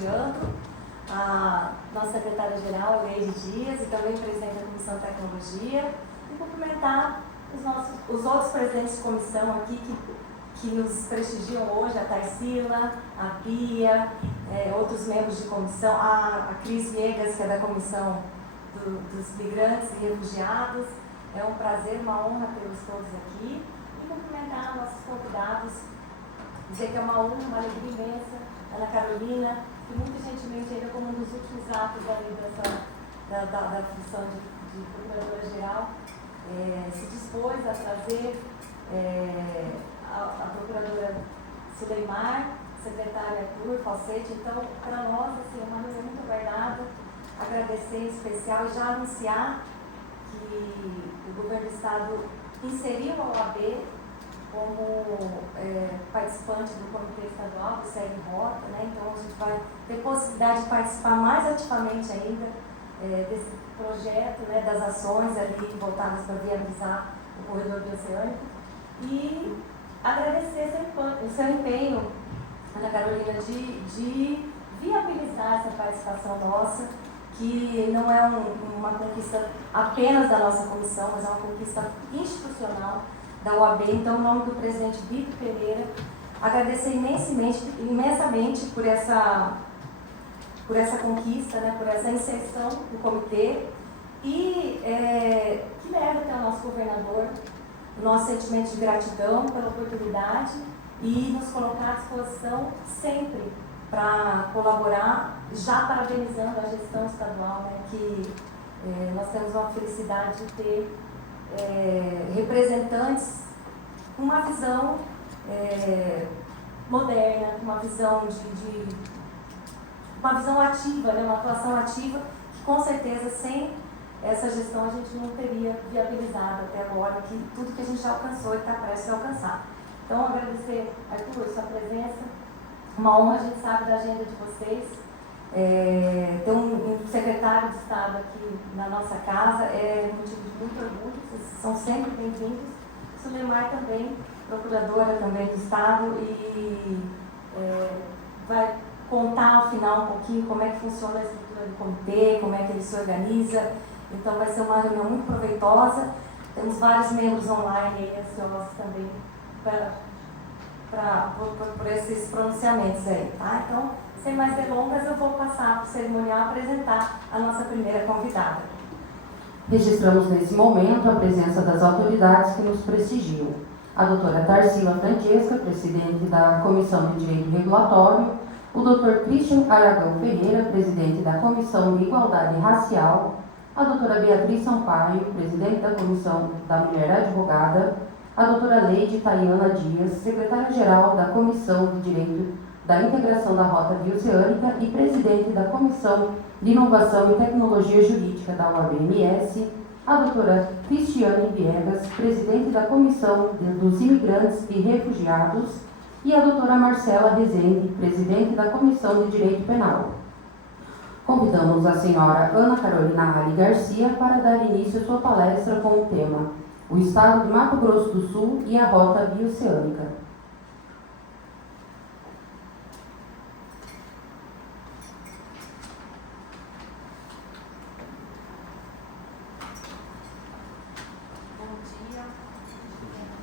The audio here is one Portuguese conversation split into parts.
homenageando a nossa secretária-geral, Leide Dias, e também presidente da Comissão de Tecnologia, e cumprimentar os outros presidentes de comissão aqui que nos prestigiam hoje, a Tarsila, a Bia, outros membros de comissão, a Cris Viegas, que é da Comissão dos Migrantes e Refugiados. É um prazer, uma honra tê-los todos aqui. E cumprimentar nossos convidados, dizer que é uma honra, uma alegria imensa, Ana Carolina, que muito gentilmente, ainda como um dos últimos atos da função de Procuradora-Geral, se dispôs a trazer a Procuradora Suleimar, secretária Arthur Falsetti. Então, para nós, assim, uma reunião muito aguardada, agradecer em especial e já anunciar que o Governo do Estado inseriu a OAB como participante do Comitê Estadual do Segue Rota, né? Então a gente vai ter possibilidade de participar mais ativamente ainda desse projeto, né, das ações ali voltadas para viabilizar o corredor bioceânico, e agradecer o seu empenho, Ana Carolina, de viabilizar essa participação nossa, que não é uma conquista apenas da nossa comissão, mas é uma conquista institucional da OAB. Então, em nome do presidente Vitor Pereira, agradecer imensamente por essa conquista, né, por essa inserção no comitê, e que leva até o nosso governador o nosso sentimento de gratidão pela oportunidade e nos colocar à disposição sempre para colaborar, já parabenizando a gestão estadual, né, que nós temos uma felicidade de ter representantes com uma visão moderna, uma visão uma visão ativa, né, uma atuação ativa, que com certeza sem essa gestão a gente não teria viabilizado até agora tudo que a gente já alcançou e está prestes a alcançar. Então, agradecer, Arthur, sua presença. Uma honra, a gente sabe da agenda de vocês. Ter um secretário de Estado aqui na nossa casa é motivo de muito orgulho, vocês são sempre bem-vindos. Suleimar também, procuradora também do Estado, e vai contar ao final um pouquinho como é que funciona a estrutura do comitê, como é que ele se organiza. Então vai ser uma reunião muito proveitosa. Temos vários membros online aí, ansiosos também por esses pronunciamentos aí, tá? Então, sem mais delongas, eu vou passar para o cerimonial apresentar a nossa primeira convidada. Registramos nesse momento a presença das autoridades que nos prestigiam. A doutora Tarsila Francesca, presidente da Comissão de Direito Regulatório, o doutor Christian Aragão Ferreira, presidente da Comissão de Igualdade Racial, a doutora Beatriz Sampaio, presidente da Comissão da Mulher Advogada, a doutora Leide Tayana Dias, secretária-geral da Comissão de Direito da Integração da Rota Bioceânica e presidente da Comissão de Inovação e Tecnologia Jurídica da UAB-MS, a doutora Cristiane Viegas, presidente da Comissão dos Imigrantes e Refugiados, e a doutora Marcela Rezende, presidente da Comissão de Direito Penal. Convidamos a senhora Ana Carolina Ali Garcia para dar início à sua palestra com o tema O Estado de Mato Grosso do Sul e a Rota Bioceânica.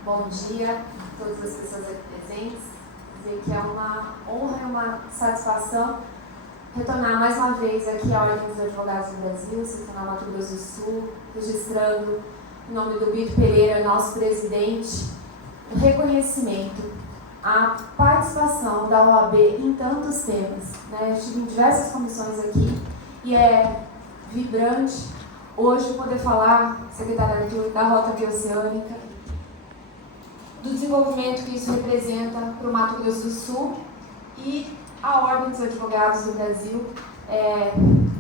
Bom dia a todas as pessoas aqui presentes. Dizer que é uma honra e uma satisfação retornar mais uma vez aqui à Ordem dos Advogados do Brasil, Seccional Mato Grosso do Sul, registrando, em nome do Vitor Pereira, nosso presidente, o reconhecimento, a participação da OAB em tantos temas, né? Eu estive em diversas comissões aqui e é vibrante hoje poder falar, secretária Arthur, da Rota Bioceânica, do desenvolvimento que isso representa para o Mato Grosso do Sul e a Ordem dos Advogados do Brasil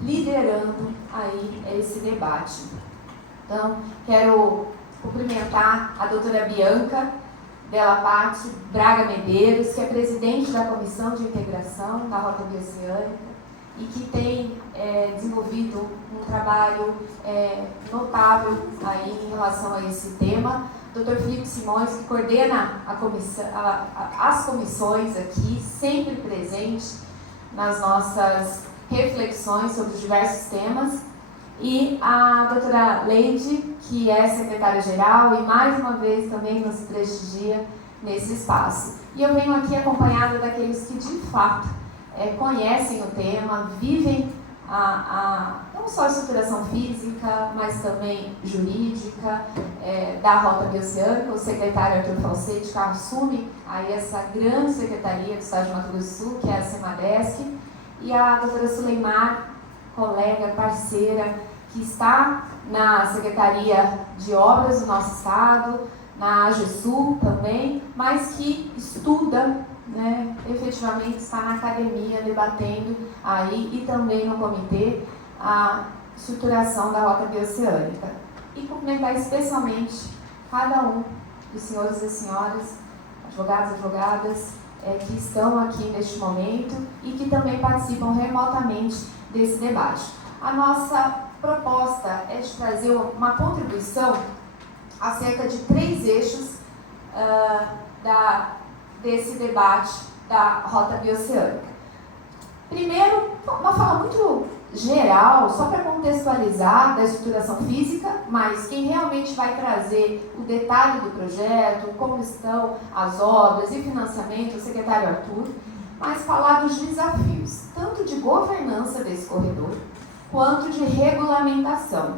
liderando aí esse debate. Então, quero cumprimentar a doutora Bianca Della Patti Braga Medeiros, que é presidente da Comissão de Integração da Rota Bioceânica e que tem desenvolvido um trabalho notável aí em relação a esse tema. Dr. Felipe Simões, que coordena as comissões aqui, sempre presente, nas nossas reflexões sobre os diversos temas, e a doutora Leide, que é secretária-geral e mais uma vez também nos prestigia nesse espaço. E eu venho aqui acompanhada daqueles que de fato conhecem o tema, vivem não só a estruturação física, mas também jurídica da Rota Bioceânica. O secretário Arthur Falsetti, que assume aí essa grande secretaria do Estado de Mato Grosso do Sul, que é a Semadesc, e a doutora Suleimar, colega, parceira, que está na Secretaria de Obras do nosso Estado, na AGESUL também, mas que estuda, efetivamente está na academia debatendo aí e também no comitê a estruturação da Rota Bioceânica. E cumprimentar especialmente cada um dos senhores e senhoras, advogados e advogadas, que estão aqui neste momento e que também participam remotamente desse debate. A nossa proposta é de trazer uma contribuição acerca de 3 eixos desse debate da Rota Bioceânica. Primeiro, uma fala muito geral, só para contextualizar da estruturação física, mas quem realmente vai trazer o detalhe do projeto, como estão as obras e financiamento, o secretário Arthur, mas falar dos desafios, tanto de governança desse corredor, quanto de regulamentação.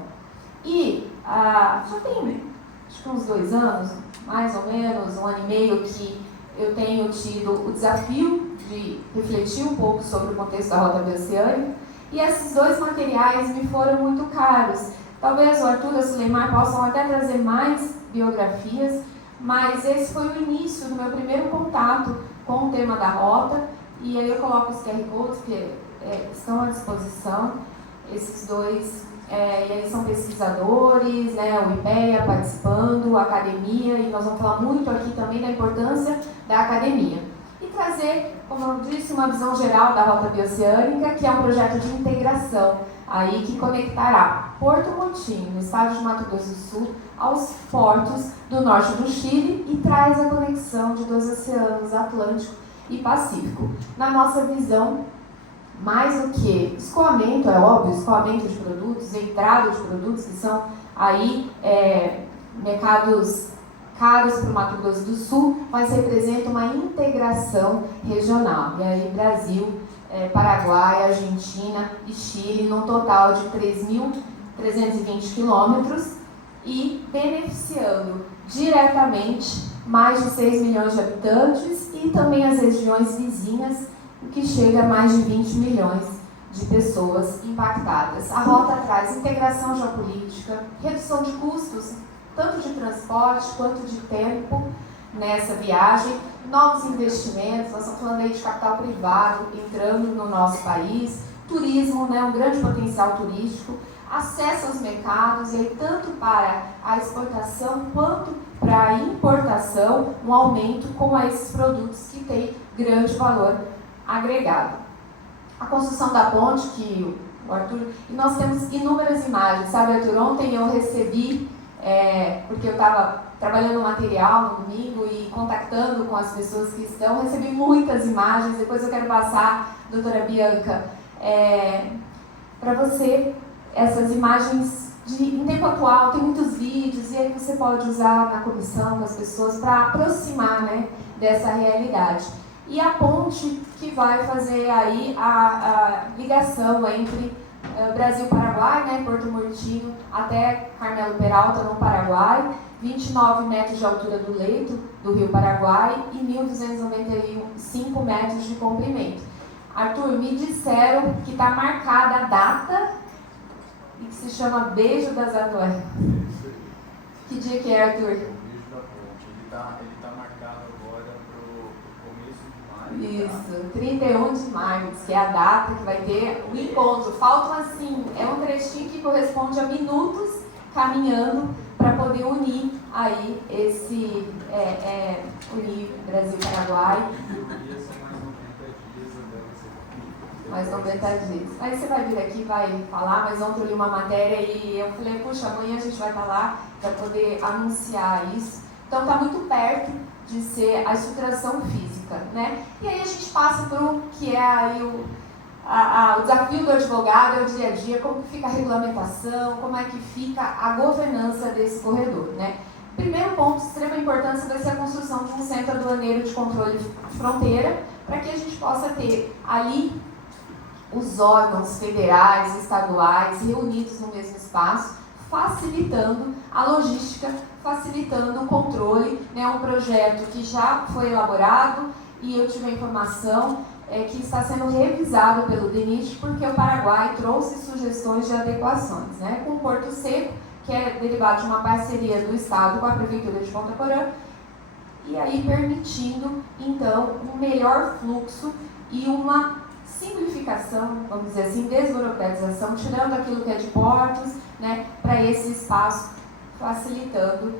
E já tem, acho que uns 2 anos, mais ou menos, 1 ano e meio, que eu tenho tido o desafio de refletir um pouco sobre o contexto da Rota Bioceânica, e esses 2 materiais me foram muito caros. Talvez o Arthur e a Suleimar possam até trazer mais biografias, mas esse foi o início do meu primeiro contato com o tema da Rota, e aí eu coloco os QR Codes que estão à disposição. Esses 2, eles são pesquisadores, o IPEA participando, a academia, e nós vamos falar muito aqui também da importância da academia. E trazer, como eu disse, uma visão geral da Rota Bioceânica, que é um projeto de integração, aí que conectará Porto Murtinho, no estado de Mato Grosso do Sul, aos portos do norte do Chile e traz a conexão de 2 oceanos, Atlântico e Pacífico. Na nossa visão, mais do que escoamento, é óbvio, escoamento de produtos, entrada de produtos, que são aí mercados caros para o Mato Grosso do Sul, mas representa uma integração regional. E aí Brasil, Paraguai, Argentina e Chile, num total de 3.320 quilômetros, e beneficiando diretamente mais de 6 milhões de habitantes e também as regiões vizinhas, o que chega a mais de 20 milhões de pessoas impactadas. A rota traz integração geopolítica, redução de custos, tanto de transporte quanto de tempo nessa viagem, novos investimentos, nós estamos falando aí de capital privado entrando no nosso país, turismo, um grande potencial turístico, acesso aos mercados, e aí, tanto para a exportação quanto para a importação, um aumento com esses produtos que têm grande valor agregado. A construção da ponte, que o Arthur... E nós temos inúmeras imagens, sabe, Arthur? Ontem eu recebi, porque eu estava trabalhando material no domingo e contactando com as pessoas que estão, recebi muitas imagens, depois eu quero passar, doutora Bianca, para você, essas imagens em tempo atual, tem muitos vídeos, e aí você pode usar na comissão com as pessoas para aproximar, dessa realidade. E a ponte que vai fazer aí a ligação entre Brasil-Paraguai, Porto Murtinho, até Carmelo Peralta, no Paraguai, 29 metros de altura do leito do Rio Paraguai e 1.295 metros de comprimento. Arthur, me disseram que está marcada a data e que se chama Beijo das Aduanas. Que dia que é, Arthur? O Beijo da Ponte. Ele tá marcado agora pro começo de maio. Isso, 31 de maio, que é a data que vai ter o encontro. Faltam assim, é um trechinho que corresponde a minutos caminhando para poder unir aí unir Brasil e Paraguai. Mais 90 dias. Aí você vai vir aqui, vai falar, mas ontem eu li uma matéria e eu falei, puxa, amanhã a gente vai estar lá para poder anunciar isso. Então está muito perto de ser a estruturação física, E aí a gente passa para o que é aí o desafio do advogado é o dia a dia, como que fica a regulamentação, como é que fica a governança desse corredor, né? Primeiro ponto de extrema importância vai ser a construção de um centro aduaneiro de controle de fronteira, para que a gente possa ter ali os órgãos federais, estaduais, reunidos no mesmo espaço, facilitando a logística, facilitando o controle, né? Um projeto que já foi elaborado e eu tive a informação que está sendo revisado pelo DENIT, porque o Paraguai trouxe sugestões de adequações, né? Com o Porto Seco, que é derivado de uma parceria do Estado com a Prefeitura de Ponta Porã, e aí permitindo, então, um melhor fluxo e uma simplificação, vamos dizer assim, desburocratização, tirando aquilo que é de portos, né, para esse espaço, facilitando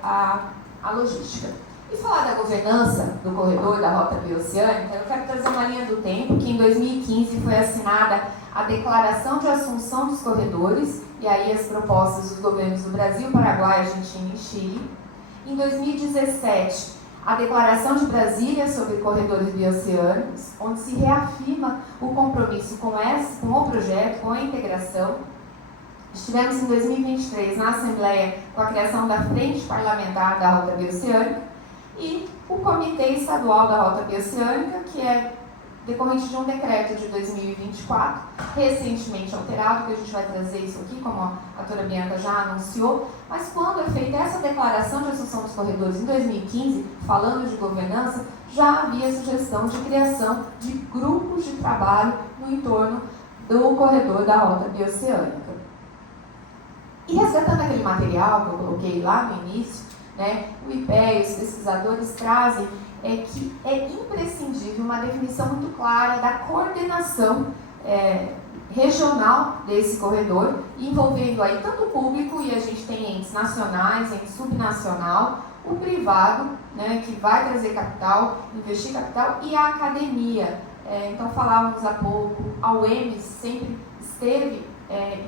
a logística. E falar da governança do corredor da Rota Bioceânica, eu quero trazer uma linha do tempo, que em 2015 foi assinada a Declaração de Assunção dos Corredores, e aí as propostas dos governos do Brasil, Paraguai, Argentina e Chile. Em 2017, a Declaração de Brasília sobre Corredores Bioceânicos, onde se reafirma o compromisso com o projeto, com a integração. Estivemos em 2023 na Assembleia com a criação da Frente Parlamentar da Rota Bioceânica e o Comitê Estadual da Rota Bioceânica, que é decorrente de um decreto de 2024, recentemente alterado, que a gente vai trazer isso aqui, como a doutora Bianca já anunciou, mas quando é feita essa declaração de assunção dos corredores em 2015, falando de governança, já havia sugestão de criação de grupos de trabalho no entorno do corredor da Rota Bioceânica. E resgatando aquele material que eu coloquei lá no início, né, o IPEA e os pesquisadores trazem que é imprescindível uma definição muito clara da coordenação regional desse corredor, envolvendo aí tanto o público, e a gente tem entes nacionais, entes subnacional, o privado, né, que vai trazer capital, investir capital, e a academia. Então falávamos há pouco, a UEMS sempre esteve,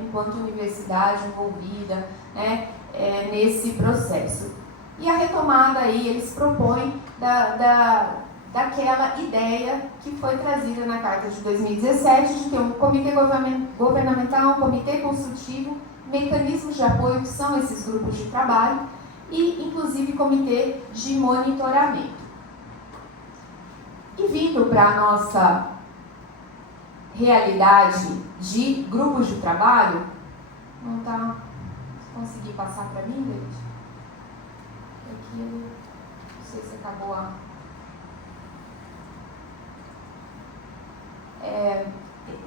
enquanto universidade, envolvida, né, nesse processo. E a retomada aí, eles propõem daquela ideia que foi trazida na Carta de 2017, de ter um comitê governamental, um comitê consultivo, mecanismos de apoio, que são esses grupos de trabalho, e inclusive comitê de monitoramento. E vindo para a nossa realidade de grupos de trabalho, não está conseguir passar para mim, gente? Aqui, não sei se acabou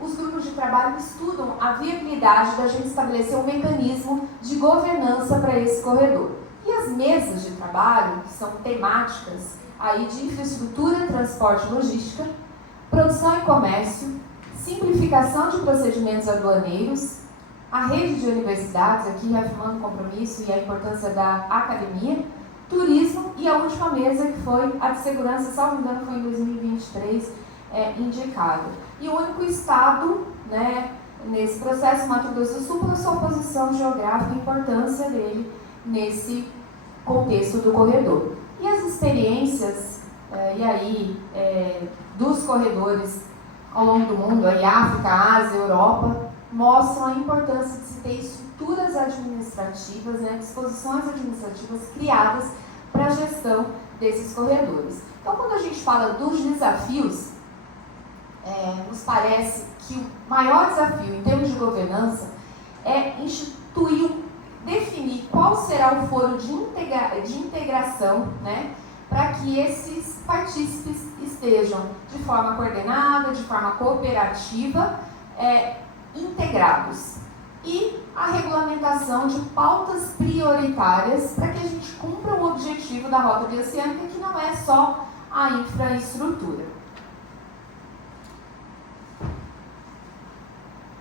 os grupos de trabalho estudam a viabilidade da gente estabelecer um mecanismo de governança para esse corredor. E as mesas de trabalho, que são temáticas aí de infraestrutura, transporte e logística, produção e comércio, simplificação de procedimentos aduaneiros, a rede de universidades, aqui reafirmando o compromisso e a importância da academia, turismo e a última mesa, que foi a de segurança, salvo engano, foi em 2023 indicado. E o único estado, né, nesse processo, Mato Grosso do Sul, pela sua posição geográfica e a importância dele nesse contexto do corredor. E as experiências, dos corredores ao longo do mundo, aí África, Ásia, Europa, mostram a importância de se ter estruturas administrativas, né, disposições administrativas criadas para a gestão desses corredores. Então, quando a gente fala dos desafios, nos parece que o maior desafio em termos de governança é definir qual será o foro de integração, né, para que esses partícipes estejam de forma coordenada, de forma cooperativa, integrados. E a regulamentação de pautas prioritárias para que a gente cumpra o objetivo da Rota Bioceânica, que não é só a infraestrutura.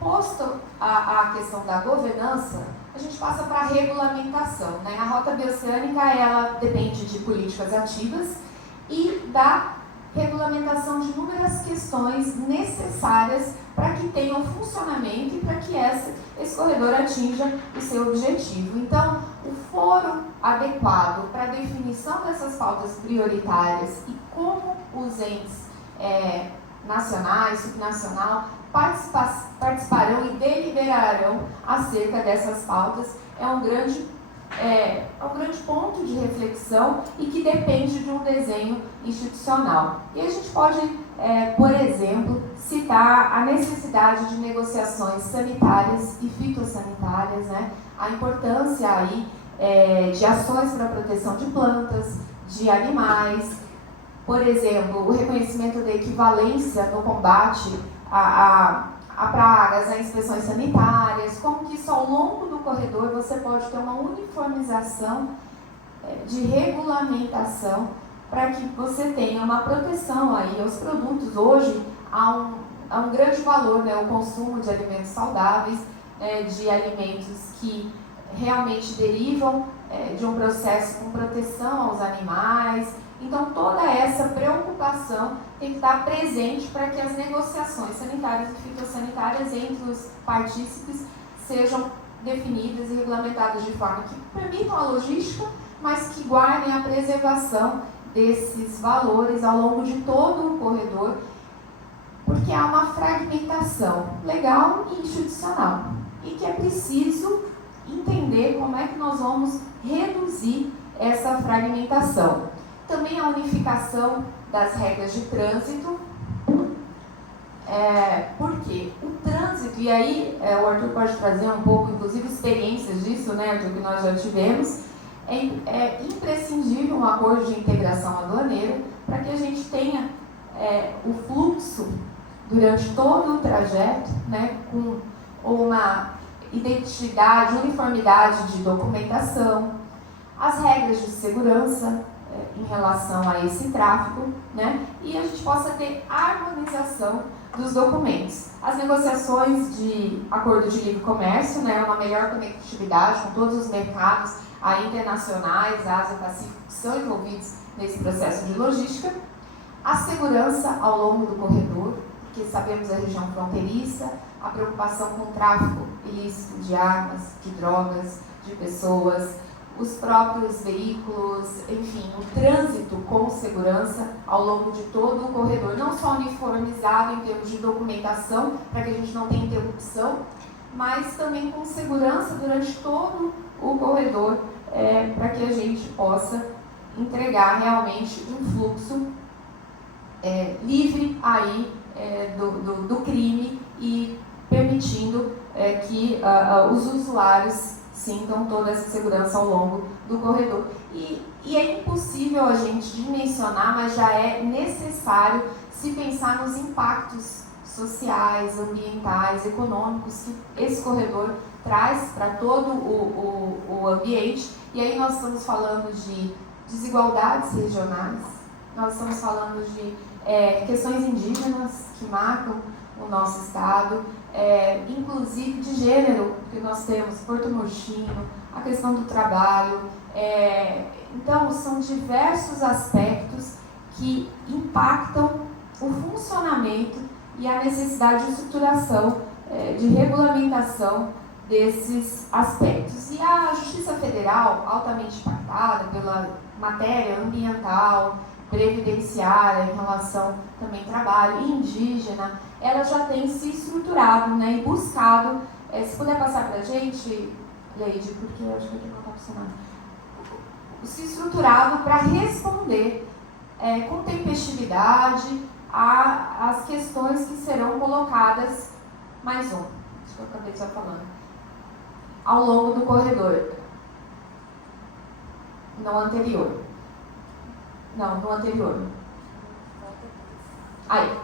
Posto a questão da governança, a gente passa para a regulamentação, né? A Rota Bioceânica, ela depende de políticas ativas e da regulamentação de inúmeras questões necessárias para que tenha um funcionamento e para que esse corredor atinja o seu objetivo. Então, o foro adequado para a definição dessas pautas prioritárias e como os entes nacionais, subnacional, participarão e deliberarão acerca dessas pautas. É um grande ponto de reflexão e que depende de um desenho institucional. E a gente pode, por exemplo, citar a necessidade de negociações sanitárias e fitossanitárias, né? A importância aí de ações para a proteção de plantas, de animais, por exemplo, o reconhecimento da equivalência no combate a pragas, a inspeções sanitárias, como que isso ao longo do corredor você pode ter uma uniformização de regulamentação para que você tenha uma proteção aí aos produtos. Hoje há um grande valor, né, o consumo de alimentos saudáveis, de alimentos que realmente derivam de um processo com proteção aos animais. Então, toda essa preocupação tem que estar presente para que as negociações sanitárias e fitossanitárias entre os partícipes sejam definidas e regulamentadas de forma que permitam a logística, mas que guardem a preservação desses valores ao longo de todo o corredor, porque há uma fragmentação legal e institucional e que é preciso entender como é que nós vamos reduzir essa fragmentação. Também a unificação das regras de trânsito. Por quê? O trânsito, e aí o Arthur pode trazer um pouco, inclusive, experiências disso, né, Arthur, que nós já tivemos. É imprescindível um acordo de integração aduaneira para que a gente tenha o fluxo durante todo o trajeto, né, com uma identidade, uniformidade de documentação, as regras de segurança em relação a esse tráfego, né, e a gente possa ter harmonização dos documentos. As negociações de acordo de livre comércio, né, uma melhor conectividade com todos os mercados internacionais, Ásia-Pacífico, que são envolvidos nesse processo de logística. A segurança ao longo do corredor, porque sabemos a região fronteiriça, a preocupação com o tráfico ilícito de armas, de drogas, de pessoas, os próprios veículos, enfim, o trânsito com segurança ao longo de todo o corredor, não só uniformizado em termos de documentação, para que a gente não tenha interrupção, mas também com segurança durante todo o corredor, para que a gente possa entregar realmente um fluxo livre aí do crime e permitindo que os usuários sintam toda essa segurança ao longo do corredor. E é impossível a gente dimensionar, mas já é necessário se pensar nos impactos sociais, ambientais, econômicos que esse corredor traz para todo o ambiente. E aí nós estamos falando de desigualdades regionais, nós estamos falando de questões indígenas que marcam o nosso estado, inclusive de gênero, que nós temos Porto Murchinho, a questão do trabalho. Então, são diversos aspectos que impactam o funcionamento e a necessidade de estruturação, de regulamentação desses aspectos. E a Justiça Federal, altamente impactada pela matéria ambiental, previdenciária, em relação também ao trabalho, indígena, ela já tem se estruturado, né, e buscado, se puder passar para a gente, Leide, porque eu acho que aqui não está funcionando, se estruturado para responder com tempestividade às questões que serão colocadas, mais um, isso que eu acabei de estar falando, ao longo do corredor, no anterior. Aí,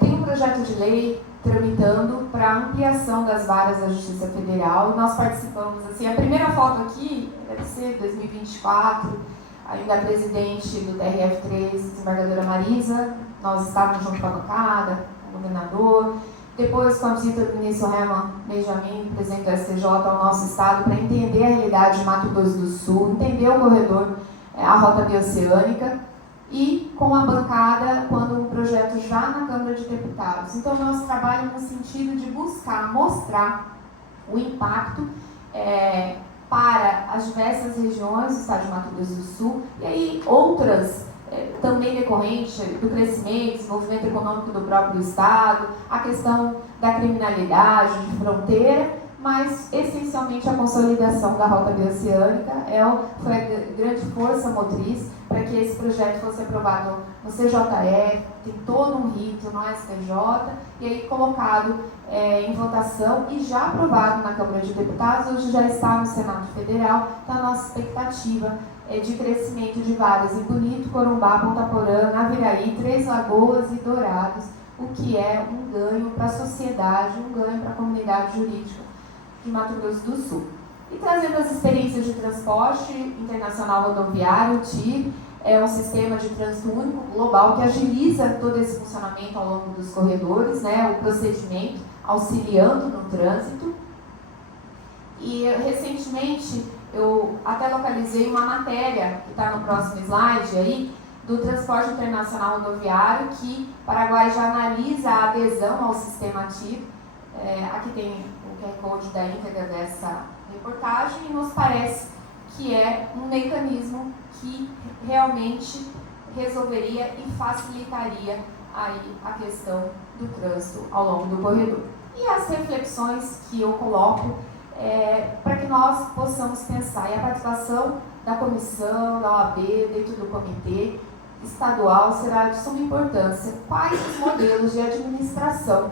tem um projeto de lei tramitando para ampliação das varas da Justiça Federal e nós participamos, assim, a primeira foto aqui deve ser 2024, ainda a presidente do TRF3, desembargadora Marisa, nós estávamos junto com a bancada, com o governador, depois com a visita do ministro Herman Benjamin, presidente do STJ, ao nosso estado, para entender a realidade de Mato Grosso do Sul, entender o corredor, a rota bioceânica, e com a bancada, quando um projeto já na Câmara de Deputados. Então, nosso trabalho no sentido de buscar mostrar o impacto para as diversas regiões do estado de Mato Grosso do Sul, e aí outras também decorrente do crescimento, desenvolvimento econômico do próprio Estado, a questão da criminalidade de fronteira, mas essencialmente a consolidação da Rota Bioceânica foi a grande força motriz para que esse projeto fosse aprovado no CJE, tem todo um rito no STJ, e aí colocado em votação e já aprovado na Câmara de Deputados, hoje já está no Senado Federal. Então a nossa expectativa é de crescimento de vagas em Bonito, Corumbá, Ponta Porã, Naviraí, Três Lagoas e Dourados, o que é um ganho para a sociedade, um ganho para a comunidade jurídica de Mato Grosso do Sul. E trazendo as experiências de transporte internacional rodoviário, o TIR, é um sistema de trânsito único global que agiliza todo esse funcionamento ao longo dos corredores, né, o procedimento, auxiliando no trânsito. E recentemente eu até localizei uma matéria, que está no próximo slide aí, do transporte internacional rodoviário, que o Paraguai já analisa a adesão ao sistema TIR. Aqui tem o QR Code da íntegra dessa reportagem, e nos parece que é um mecanismo que realmente resolveria e facilitaria aí a questão do trânsito ao longo do corredor. E as reflexões que eu coloco para que nós possamos pensar, e a participação da comissão, da OAB, dentro do comitê estadual será de suma importância. Quais os modelos de administração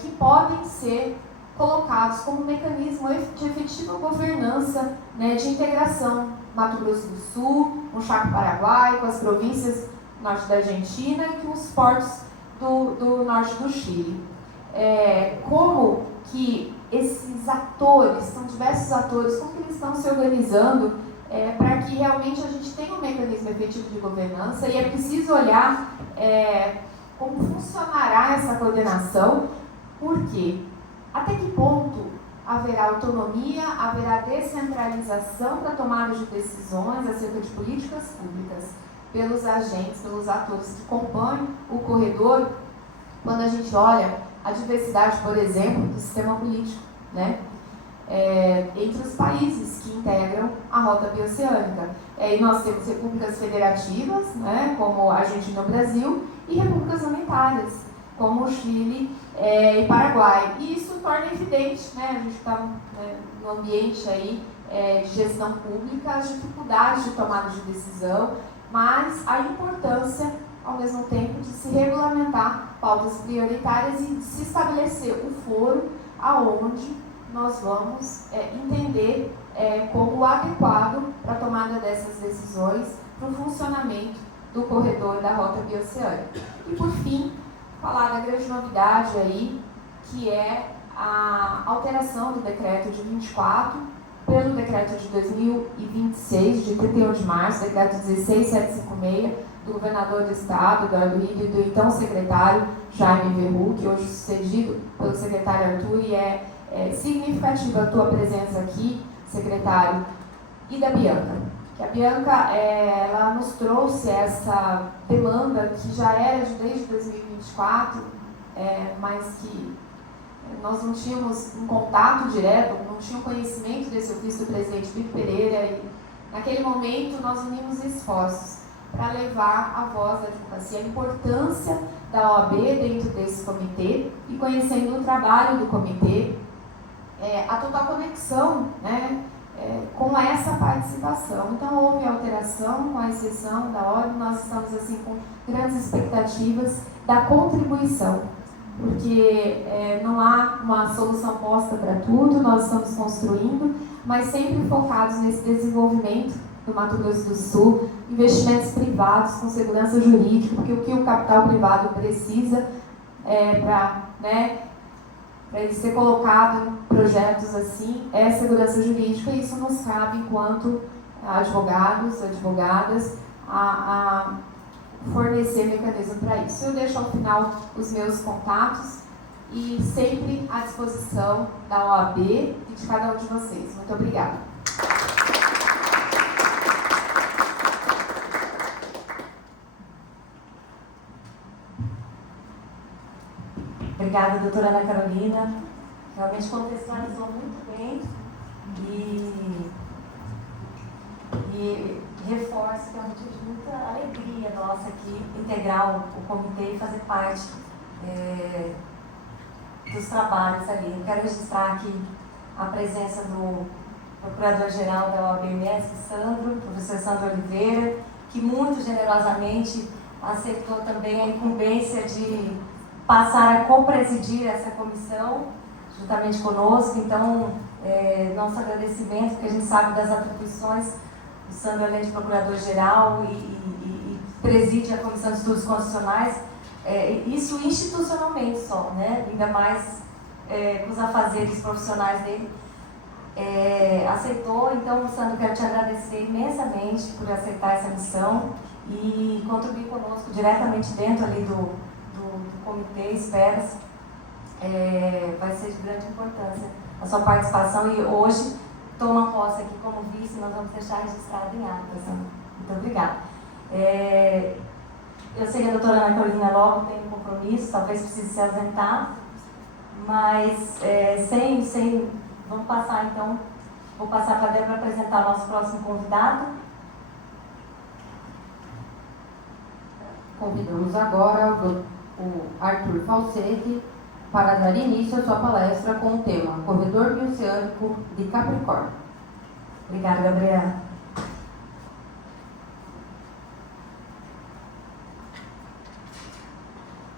que podem ser colocados como mecanismo de efetiva governança, né, de integração Mato Grosso do Sul, com o Chaco Paraguai, com as províncias norte da Argentina e com os portos do norte do Chile. Como que esses atores, são diversos atores, como que eles estão se organizando para que realmente a gente tenha um mecanismo efetivo de governança, e é preciso olhar como funcionará essa coordenação, porque até que ponto haverá autonomia, haverá descentralização para tomada de decisões acerca de políticas públicas pelos agentes, pelos atores que compõem o corredor, quando a gente olha a diversidade, por exemplo, do sistema político, né? Entre os países que integram a Rota Bioceânica. E nós temos repúblicas federativas, né, como a Argentina e o Brasil, e repúblicas unitárias, como o Chile e Paraguai. E isso torna evidente, né, a gente está no ambiente aí, de gestão pública, as dificuldades de tomada de decisão, mas a importância, ao mesmo tempo, de se regulamentar pautas prioritárias e de se estabelecer o foro aonde nós vamos entender como adequado para a tomada dessas decisões para o funcionamento do corredor da Rota Bioceânica. E, por fim, falar da grande novidade aí, que é a alteração do decreto de 24 pelo decreto de 2026, de 31 de março, decreto 16756, do governador do estado, Eduardo Ribeiro, e do então secretário Jaime Verru, que hoje sucedido pelo secretário Arthur, e é significativa a tua presença aqui, secretário, e da Bianca. Que a Bianca, ela nos trouxe essa demanda que já era desde 2024, mas que nós não tínhamos um contato direto, não tínhamos conhecimento desse ofício do presidente Pico Pereira, e naquele momento nós unimos esforços para levar a voz da advocacia, a importância da OAB dentro desse comitê, e conhecendo o trabalho do comitê, a total conexão, né, com essa participação. Então houve alteração, com a exceção da ordem, nós estamos assim com grandes expectativas da contribuição, porque não há uma solução posta para tudo, nós estamos construindo, mas sempre focados nesse desenvolvimento do Mato Grosso do Sul, investimentos privados com segurança jurídica, porque o que o capital privado precisa para ele ser colocado em projetos assim é segurança jurídica, e isso nos cabe enquanto advogados, advogadas, a fornecer mecanismo para isso. Eu deixo ao final os meus contatos e sempre à disposição da OAB e de cada um de vocês. Muito obrigada. Obrigada, doutora Ana Carolina. Realmente contextualizou muito bem e reforço que é um motivo de muita alegria nossa aqui, integrar o comitê e fazer parte dos trabalhos ali. Eu quero registrar aqui a presença do Procurador-Geral da OAB-MESC, professor Sandro Oliveira, que muito generosamente aceitou também a incumbência de passar a co-presidir essa comissão, juntamente conosco. Então, nosso agradecimento, porque a gente sabe das atribuições. O Sandro, além de Procurador-Geral e preside a Comissão de Estudos Constitucionais, isso institucionalmente só, né? Ainda mais com os afazeres profissionais dele. Aceitou. Então, Sandro, quero te agradecer imensamente por aceitar essa missão e contribuir conosco diretamente dentro ali do comitê. Espero, vai ser de grande importância a sua participação, e hoje toma posse aqui como vice. Nós vamos deixar registrado em ata, Sandro. Muito obrigada. Eu sei que a doutora Ana Carolina logo tem um compromisso, talvez precise se ausentar, mas vamos passar então, vou passar para a Débora para apresentar o nosso próximo convidado. Convidamos agora o Arthur Falsetti para dar início à sua palestra com o tema Corredor Bioceânico de Capricórnio. Obrigada, Gabriela.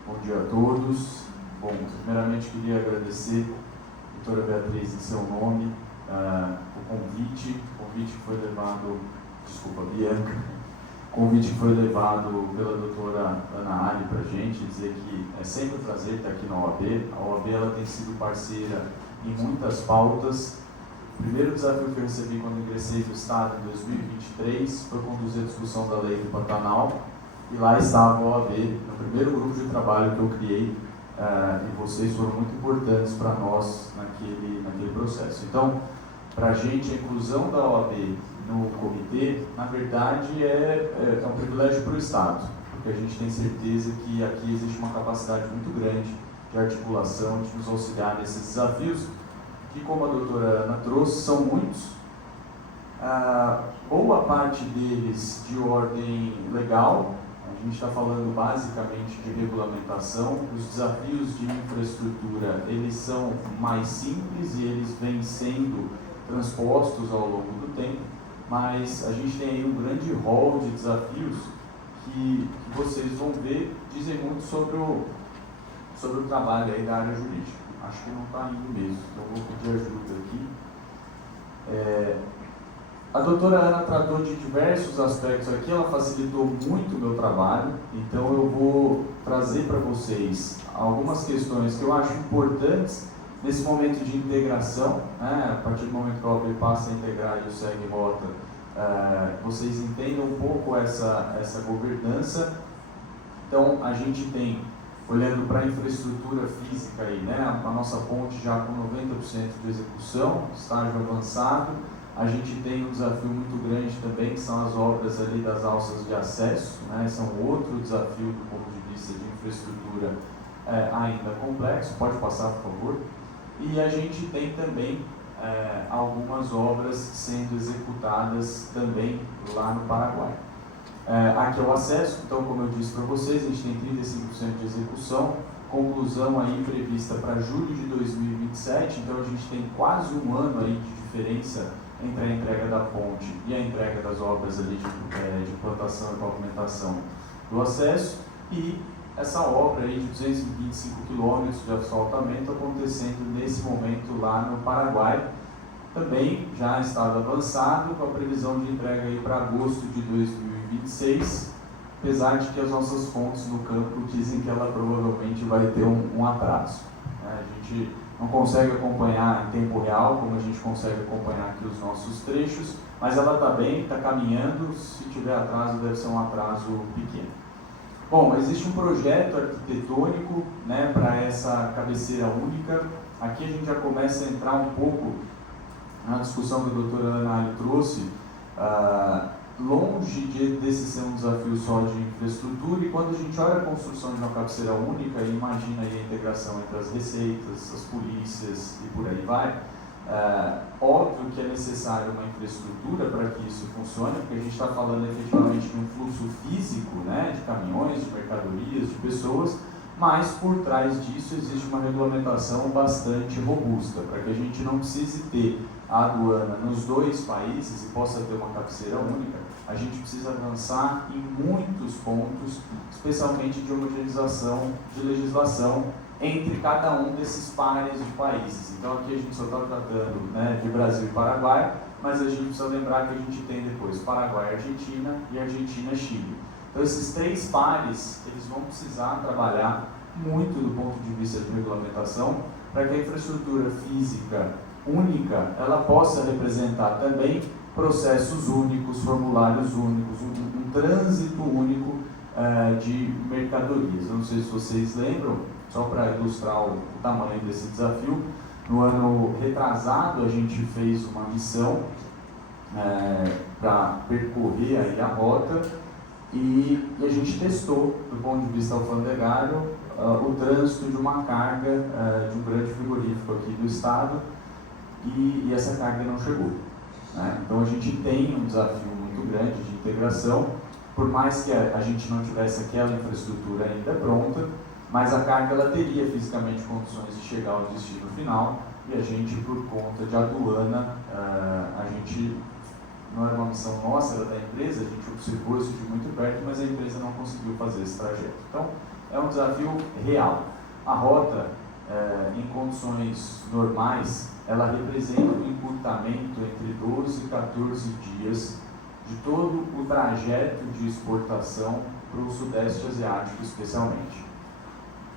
Bom dia a todos. Bom, primeiramente queria agradecer a doutora Beatriz em seu nome, o convite que foi levado, Bianca, o convite que foi levado pela doutora Ana Ali para a gente, dizer que é sempre um prazer estar aqui na OAB. A OAB ela tem sido parceira em muitas pautas. O primeiro desafio que eu recebi quando ingressei no Estado em 2023 foi conduzir a discussão da lei do Pantanal, e lá estava a OAB, no primeiro grupo de trabalho que eu criei, e vocês foram muito importantes para nós naquele processo. Então, para a gente, a inclusão da OAB no comitê, na verdade, é um privilégio para o Estado, porque a gente tem certeza que aqui existe uma capacidade muito grande de articulação, de nos auxiliar nesses desafios, que, como a doutora Ana trouxe, são muitos. Boa parte deles de ordem legal. A gente está falando basicamente de regulamentação. Os desafios de infraestrutura, eles são mais simples e eles vêm sendo transpostos ao longo do tempo, mas a gente tem aí um grande rol de desafios que vocês vão ver, dizem muito sobre o trabalho aí da área jurídica. Acho que não está indo mesmo, então vou pedir ajuda aqui. A doutora Ana tratou de diversos aspectos aqui, ela facilitou muito o meu trabalho, então eu vou trazer para vocês algumas questões que eu acho importantes nesse momento de integração, né? A partir do momento que a OAB passa a integrar e o SEG Rota, vocês entendam um pouco essa governança. Então, a gente tem, olhando para a infraestrutura física aí, né? A nossa ponte já com 90% de execução, estágio avançado. A gente tem um desafio muito grande também, que são as obras ali das alças de acesso, né? São outro desafio do ponto de vista de infraestrutura ainda complexo. Pode passar, por favor. E a gente tem também algumas obras sendo executadas também lá no Paraguai. Aqui é o acesso, então, como eu disse para vocês, a gente tem 35% de execução, conclusão aí prevista para julho de 2027, então a gente tem quase um ano aí de diferença entre a entrega da ponte e a entrega das obras ali de plantação e pavimentação do acesso, e essa obra aí de 225 km de asfaltamento acontecendo nesse momento lá no Paraguai, também já em estado avançado, com a previsão de entrega aí para agosto de 2026, apesar de que as nossas fontes no campo dizem que ela provavelmente vai ter um atraso. A gente não consegue acompanhar em tempo real, como a gente consegue acompanhar aqui os nossos trechos, mas ela está bem, está caminhando. Se tiver atraso, deve ser um atraso pequeno. Bom, existe um projeto arquitetônico, né, para essa cabeceira única. Aqui a gente já começa a entrar um pouco na discussão que a doutora Ana Ali trouxe, longe desse ser um desafio só de infraestrutura, e quando a gente olha a construção de uma cabeceira única e imagina aí a integração entre as receitas, as polícias e por aí vai, Óbvio que é necessário uma infraestrutura para que isso funcione, porque a gente está falando efetivamente de um fluxo físico, né, de caminhões, de mercadorias, de pessoas, mas por trás disso existe uma regulamentação bastante robusta, para que a gente não precise ter a aduana nos dois países e possa ter uma cabeceira única. A gente precisa avançar em muitos pontos, especialmente de homogeneização de legislação entre cada um desses pares de países. Então aqui a gente só está tratando, né, de Brasil e Paraguai, mas a gente precisa lembrar que a gente tem depois Paraguai e Argentina e Argentina e Chile. Então esses três pares, eles vão precisar trabalhar muito do ponto de vista de regulamentação para que a infraestrutura física única, ela possa representar também processos únicos, formulários únicos, um trânsito único de mercadorias. Eu não sei se vocês lembram, só para ilustrar o tamanho desse desafio, no ano retrasado a gente fez uma missão para percorrer aí a rota e a gente testou, do ponto de vista alfandegário, o trânsito de uma carga de um grande frigorífico aqui do estado e essa carga não chegou, né? Então a gente tem um desafio muito grande de integração, por mais que a gente não tivesse aquela infraestrutura ainda pronta, mas a carga ela teria fisicamente condições de chegar ao destino final e a gente, por conta de aduana, a gente, não era uma missão nossa, era da empresa, a gente observou isso de muito perto, mas a empresa não conseguiu fazer esse trajeto. Então, é um desafio real. A rota, em condições normais, ela representa um encurtamento entre 12 e 14 dias de todo o trajeto de exportação para o Sudeste Asiático, especialmente.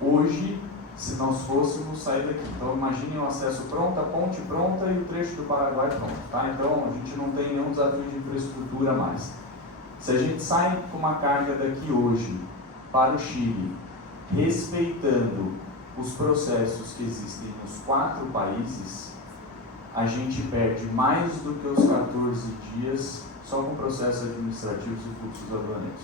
Hoje, se nós fôssemos sair daqui, então imaginem o acesso pronto, a ponte pronta e o trecho do Paraguai pronto, tá? Então a gente não tem nenhum desafio de infraestrutura mais. Se a gente sai com uma carga daqui hoje para o Chile, respeitando os processos que existem nos 4 países, a gente perde mais do que os 14 dias só com processos administrativos e fluxos aduaneiros,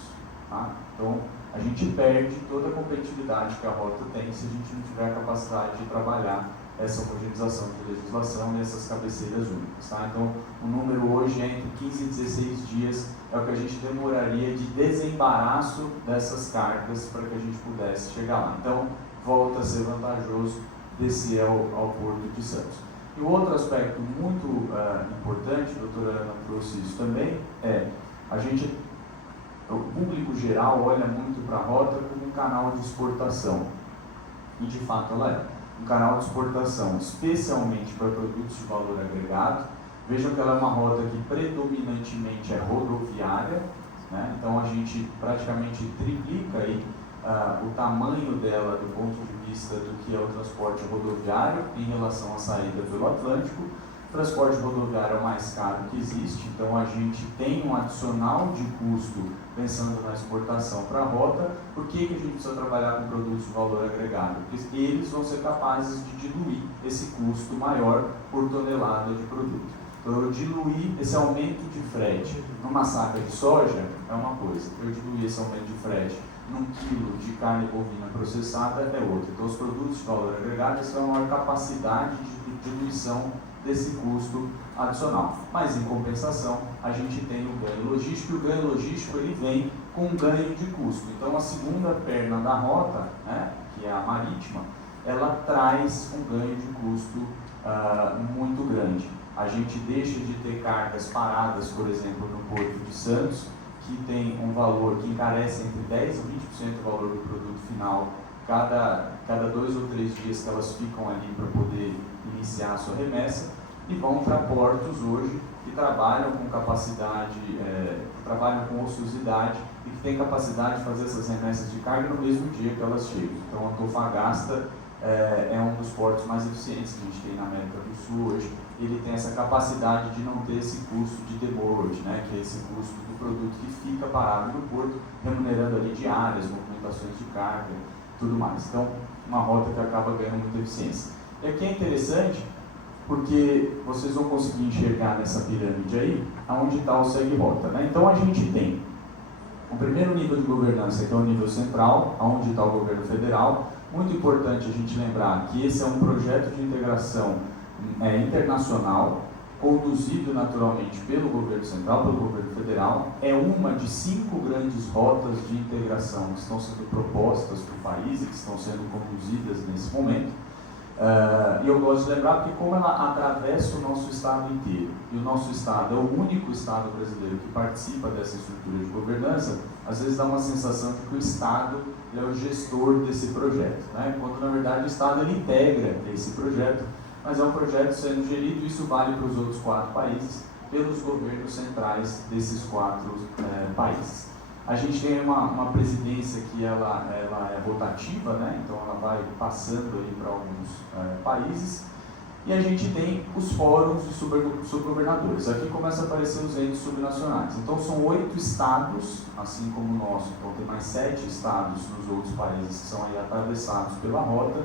tá? Então, a gente perde toda a competitividade que a rota tem se a gente não tiver a capacidade de trabalhar essa homogeneização de legislação e essas cabeceiras únicas, tá? Então, o número hoje é entre 15 e 16 dias, é o que a gente demoraria de desembaraço dessas cargas para que a gente pudesse chegar lá. Então, volta a ser vantajoso descer ao Porto de Santos. E o outro aspecto muito importante, a doutora Ana trouxe isso também, o público geral olha muito para a rota como um canal de exportação. E de fato ela é um canal de exportação, especialmente para produtos de valor agregado. Vejam que ela é uma rota que predominantemente é rodoviária, né? Então a gente praticamente triplica aí, o tamanho dela do ponto de vista do que é o transporte rodoviário em relação à saída pelo Atlântico. O transporte rodoviário é o mais caro que existe, então a gente tem um adicional de custo pensando na exportação para a rota. Por que a gente precisa trabalhar com produtos de valor agregado? Porque eles vão ser capazes de diluir esse custo maior por tonelada de produto. Então eu diluir esse aumento de frete numa saca de soja é uma coisa, eu diluir esse aumento de frete num quilo de carne bovina processada é outra. Então os produtos de valor agregado têm uma maior capacidade de diluição desse custo adicional. Mas em compensação, a gente tem o ganho logístico, e o ganho logístico ele vem com um ganho de custo. Então a segunda perna da rota, né, que é a marítima, ela traz um ganho de custo muito grande. A gente deixa de ter cargas paradas, por exemplo, no Porto de Santos, que tem um valor que encarece entre 10% e 20% o valor do produto final cada 2 ou 3 dias que elas ficam ali para poder iniciar a sua remessa, e vão para portos hoje que trabalham com capacidade, que trabalham com ociosidade e que têm capacidade de fazer essas remessas de carga no mesmo dia que elas chegam. Então, Antofagasta é um dos portos mais eficientes que a gente tem na América do Sul hoje. Ele tem essa capacidade de não ter esse custo de demurrage, né, que é esse custo do produto que fica parado no porto, remunerando ali diárias, movimentações de carga e tudo mais. Então, uma rota que acaba ganhando muita eficiência. E aqui é interessante, porque vocês vão conseguir enxergar nessa pirâmide aí, aonde está o segue-rota, né? Então a gente tem o primeiro nível de governança, que é o nível central, aonde está o governo federal. Muito importante a gente lembrar que esse é um projeto de integração internacional, conduzido naturalmente pelo governo central, pelo governo federal. É uma de 5 grandes rotas de integração que estão sendo propostas para o país e que estão sendo conduzidas nesse momento. E eu gosto de lembrar que como ela atravessa o nosso estado inteiro, e o nosso estado é o único estado brasileiro que participa dessa estrutura de governança, às vezes dá uma sensação de que o estado é o gestor desse projeto, né? Quando na verdade o estado ele integra esse projeto, mas é um projeto sendo gerido, e isso vale para os outros 4 países, pelos governos centrais desses 4 países. A gente tem uma presidência que ela é rotativa, né? Então ela vai passando aí para alguns países, e a gente tem os fóruns de subgovernadores. Aqui começa a aparecer os entes subnacionais. Então são 8 estados, assim como o nosso, então tem mais 7 estados nos outros países que são aí atravessados pela rota,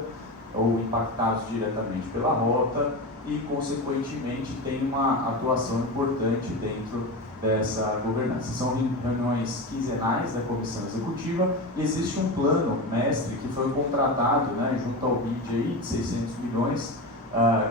ou impactados diretamente pela rota, e consequentemente tem uma atuação importante dentro dessa governança. São reuniões quinzenais da comissão executiva, e existe um plano mestre que foi contratado, né, junto ao BID aí, de 600 milhões,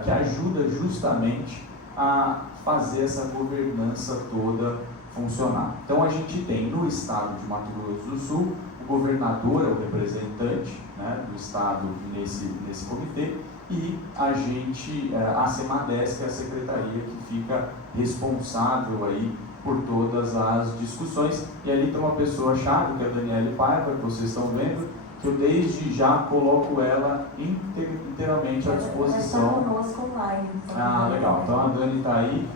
que ajuda justamente a fazer essa governança toda funcionar. Então a gente tem no estado de Mato Grosso do Sul, o governador é o representante, né, do estado nesse comitê, e a gente, a Semadesc, é a secretaria que fica responsável aí por todas as discussões, e ali tem uma pessoa-chave, que é a Daniele Paiva, que vocês estão vendo, que eu desde já coloco ela inteiramente à disposição. Ela está conosco online. Legal. Então a Dani está aí.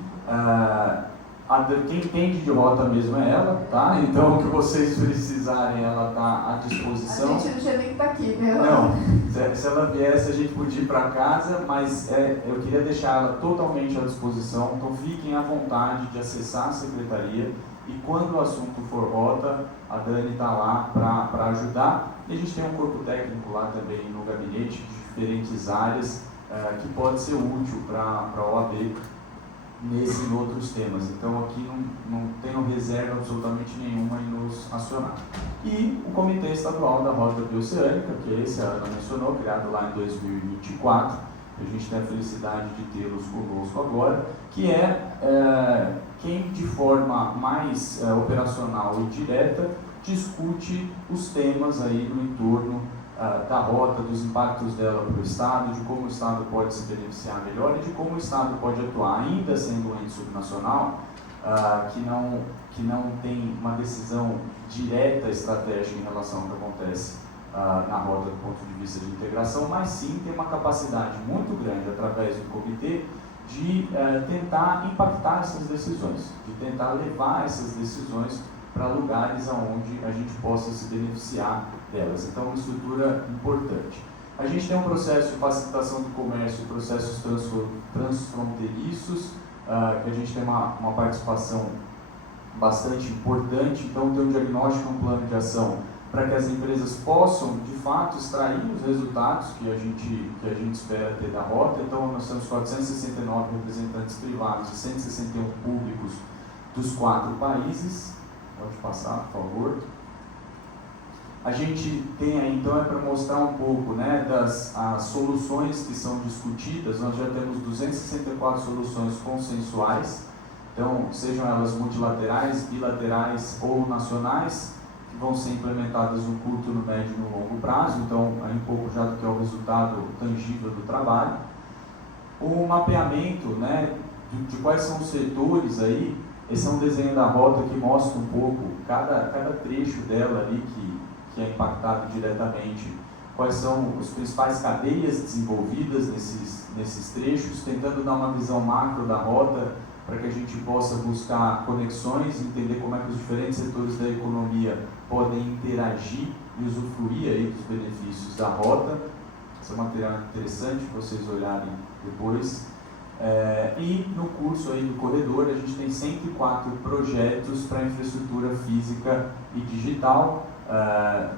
Quem entende de rota mesmo é ela, tá? Então o que vocês precisarem, ela está à disposição. A gente não tinha nem que estar aqui, né? Não, se ela viesse a gente podia ir para casa, mas eu queria deixar ela totalmente à disposição, então fiquem à vontade de acessar a secretaria, e quando o assunto for rota, a Dani está lá para ajudar, e a gente tem um corpo técnico lá também no gabinete, de diferentes áreas, que pode ser útil para a OAB nesses e outros temas. Então aqui não tenho reserva absolutamente nenhuma em nos acionar. E o Comitê Estadual da Rota Bioceânica, que esse a Ana mencionou, criado lá em 2024, a gente tem a felicidade de tê-los conosco agora, que é quem de forma mais operacional e direta discute os temas aí no entorno da rota, dos impactos dela para o Estado, de como o Estado pode se beneficiar melhor e de como o Estado pode atuar, ainda sendo um ente subnacional, que não tem uma decisão direta estratégica em relação ao que acontece na rota do ponto de vista de integração, mas sim tem uma capacidade muito grande, através do comitê, de tentar impactar essas decisões, de tentar levar essas decisões para lugares onde a gente possa se beneficiar delas. Então, é uma estrutura importante. A gente tem um processo de facilitação do comércio, processos transfronteiriços, que a gente tem uma participação bastante importante. Então, tem um diagnóstico, um plano de ação para que as empresas possam, de fato, extrair os resultados que a gente espera ter da rota. Então, nós temos 469 representantes privados e 161 públicos dos 4 países. Pode passar, por favor. A gente tem aí, então, para mostrar um pouco, né, das soluções que são discutidas. Nós já temos 264 soluções consensuais, então, sejam elas multilaterais, bilaterais ou nacionais, que vão ser implementadas no curto, no médio e no longo prazo. Então, aí um pouco já do que é o resultado tangível do trabalho. O mapeamento, né, de quais são os setores aí. Esse é um desenho da rota que mostra um pouco cada trecho dela ali que é impactado diretamente, quais são as principais cadeias desenvolvidas nesses trechos, tentando dar uma visão macro da rota para que a gente possa buscar conexões, entender como é que os diferentes setores da economia podem interagir e usufruir aí dos benefícios da rota. Esse é um material interessante para vocês olharem depois. E no curso aí do corredor a gente tem 104 projetos para infraestrutura física e digital, a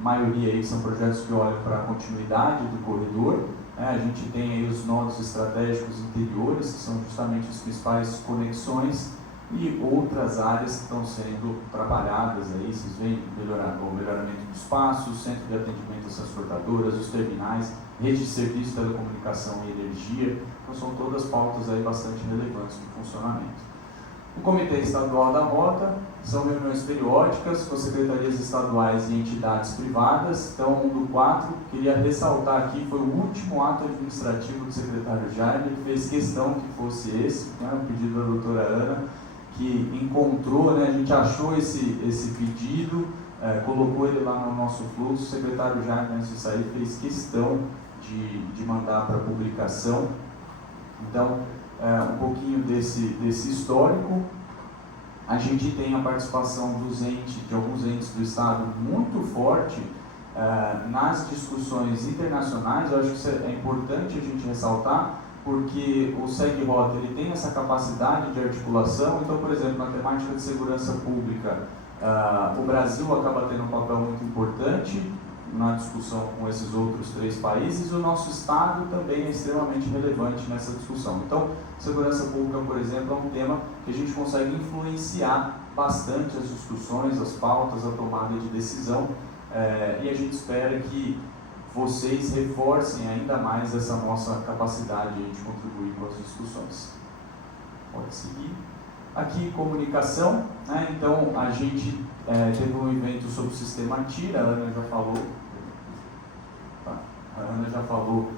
maioria aí são projetos que olham para a continuidade do corredor, né? A gente tem aí os nodos estratégicos interiores, que são justamente as principais conexões e outras áreas que estão sendo trabalhadas aí, vocês veem o melhoramento do espaço, o centro de atendimento às transportadoras, os terminais, rede de serviço, telecomunicação e energia, então são todas pautas aí bastante relevantes para o funcionamento. O Comitê Estadual da Rota são reuniões periódicas com secretarias estaduais e entidades privadas. Então, do 4, queria ressaltar aqui, foi o último ato administrativo do secretário Jaime, ele fez questão que fosse esse, né, o pedido da doutora Ana, que encontrou, né, a gente achou esse pedido, colocou ele lá no nosso fluxo, o secretário Jaime, antes de sair, fez questão de mandar para publicação. Então, um pouquinho desse histórico. A gente tem a participação de alguns entes do Estado muito forte nas discussões internacionais. Eu acho que isso é importante a gente ressaltar, porque o SEG-ROTA ele tem essa capacidade de articulação. Então, por exemplo, na temática de segurança pública, o Brasil acaba tendo um papel muito importante na discussão com esses outros 3 países, e o nosso Estado também é extremamente relevante nessa discussão. Então, segurança pública, por exemplo, é um tema que a gente consegue influenciar bastante as discussões, as pautas, a tomada de decisão, e a gente espera que vocês reforcem ainda mais essa nossa capacidade de contribuir com as discussões. Pode seguir. Aqui, comunicação, né? Então, a gente teve um evento sobre o sistema TIR, a Ana já falou. A Ana já falou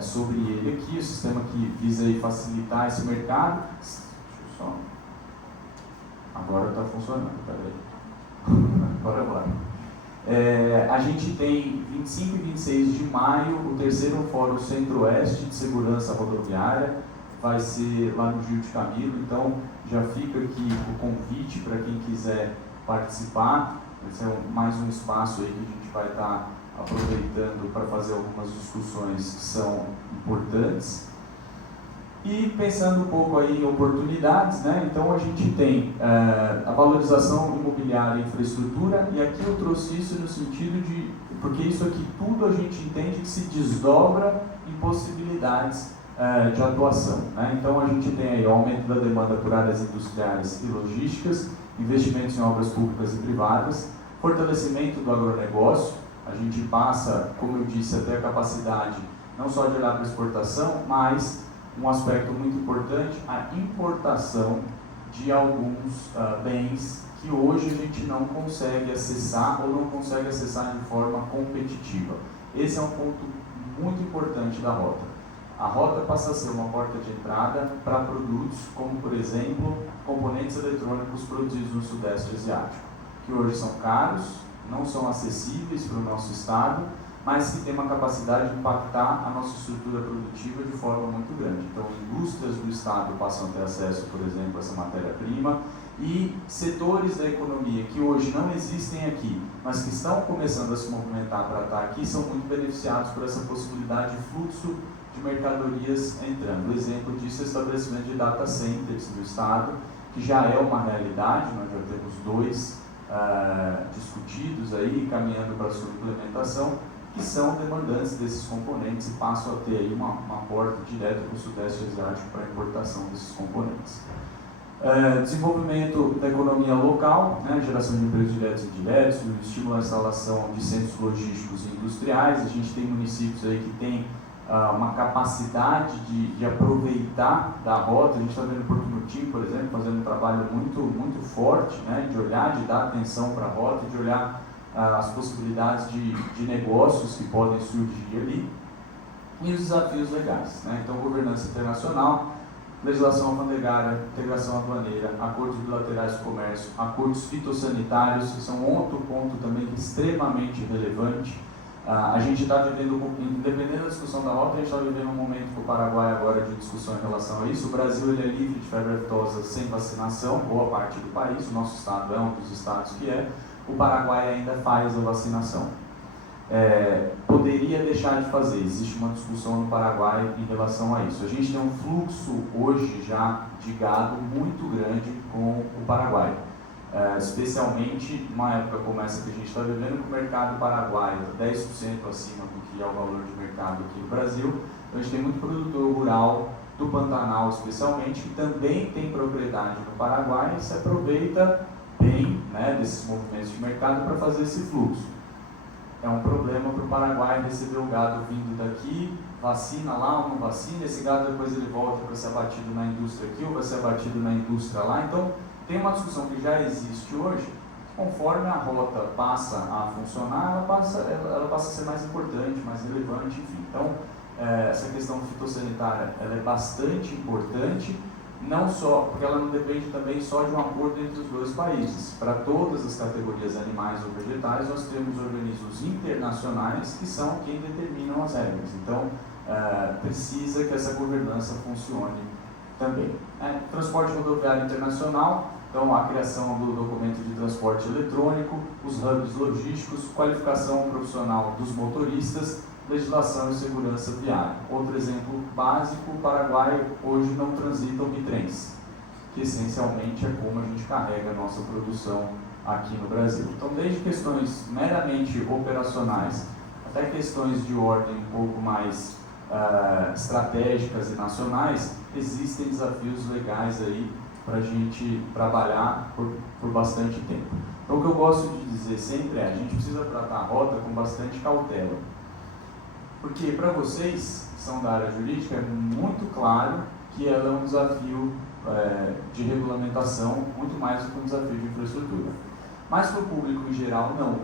sobre ele aqui, o sistema que visa aí facilitar esse mercado. Deixa eu só... Agora está funcionando, peraí. Agora. A gente tem 25 e 26 de maio o 3º Fórum Centro-Oeste de Segurança Rodoviária, vai ser lá no Gil de Camilo, então já fica aqui o convite para quem quiser participar. Esse é mais um espaço aí que a gente vai estar aproveitando para fazer algumas discussões que são importantes. E pensando um pouco aí em oportunidades, né? Então a gente tem a valorização imobiliária e infraestrutura, e aqui eu trouxe isso no sentido de, porque isso aqui tudo a gente entende que se desdobra em possibilidades de atuação, né? Então a gente tem aí o aumento da demanda por áreas industriais e logísticas, investimentos em obras públicas e privadas, fortalecimento do agronegócio. A gente passa, como eu disse, a ter a capacidade não só de olhar para a exportação, mas um aspecto muito importante, a importação de alguns bens que hoje a gente não consegue acessar ou não consegue acessar de forma competitiva. Esse é um ponto muito importante da rota. A rota passa a ser uma porta de entrada para produtos como, por exemplo, componentes eletrônicos produzidos no Sudeste Asiático, que hoje são caros, não são acessíveis para o nosso Estado, mas que tem uma capacidade de impactar a nossa estrutura produtiva de forma muito grande. Então, indústrias do Estado passam a ter acesso, por exemplo, a essa matéria-prima, e setores da economia que hoje não existem aqui, mas que estão começando a se movimentar para estar aqui, são muito beneficiados por essa possibilidade de fluxo de mercadorias entrando. O exemplo disso é o estabelecimento de data centers no Estado, que já é uma realidade. Nós já temos 2 discutidos aí, caminhando para a sua implementação, que são demandantes desses componentes e passam a ter aí uma porta direta para o Sudeste Asiático para a importação desses componentes. Desenvolvimento da economia local, né, geração de empregos diretos e indiretos, estímulo à instalação de centros logísticos e industriais. A gente tem municípios aí que têm uma capacidade de aproveitar da rota. A gente está vendo Porto Mutim, por exemplo, fazendo um trabalho muito forte, né, de olhar, de dar atenção para a rota, de olhar as possibilidades de negócios que podem surgir ali, e os desafios legais, né? Então, governança internacional, legislação alfandegária, integração aduaneira, acordos bilaterais de comércio, acordos fitossanitários, que são outro ponto também extremamente relevante. A gente está vivendo, independente da discussão da rota, a gente está vivendo um momento com o Paraguai agora de discussão em relação a isso. O Brasil ele é livre de febre aftosa sem vacinação, boa parte do país, o nosso estado é um dos estados que é. O Paraguai ainda faz a vacinação. Poderia deixar de fazer, existe uma discussão no Paraguai em relação a isso. A gente tem um fluxo hoje já de gado muito grande com o Paraguai, especialmente numa época como essa que a gente está vivendo, com o mercado paraguaio 10% acima do que é o valor de mercado aqui no Brasil. Então a gente tem muito produtor rural do Pantanal especialmente, que também tem propriedade no Paraguai e se aproveita bem, né, desses movimentos de mercado para fazer esse fluxo. É um problema para o Paraguai receber o gado vindo daqui, vacina lá ou não vacina, esse gado depois ele volta para ser abatido na indústria aqui ou vai ser abatido na indústria lá. Então tem uma discussão que já existe hoje. Conforme a rota passa a funcionar, ela passa a ser mais importante, mais relevante, enfim. Então, essa questão fitossanitária ela é bastante importante, não só, porque ela não depende também só de um acordo entre os dois países. Para todas as categorias animais ou vegetais, nós temos organismos internacionais que são quem determinam as regras. Então, precisa que essa governança funcione também. Transporte rodoviário internacional. Então, a criação do documento de transporte eletrônico, os hubs logísticos, qualificação profissional dos motoristas, legislação e segurança viária. Outro exemplo básico, o Paraguai hoje não transitam bitrens, que essencialmente é como a gente carrega a nossa produção aqui no Brasil. Então, desde questões meramente operacionais até questões de ordem um pouco mais estratégicas e nacionais, existem desafios legais aí para a gente trabalhar por bastante tempo. Então, o que eu gosto de dizer sempre a gente precisa tratar a rota com bastante cautela. Porque para vocês, que são da área jurídica, é muito claro que ela é um desafio de regulamentação, muito mais do que um desafio de infraestrutura. Mas para o público em geral, não.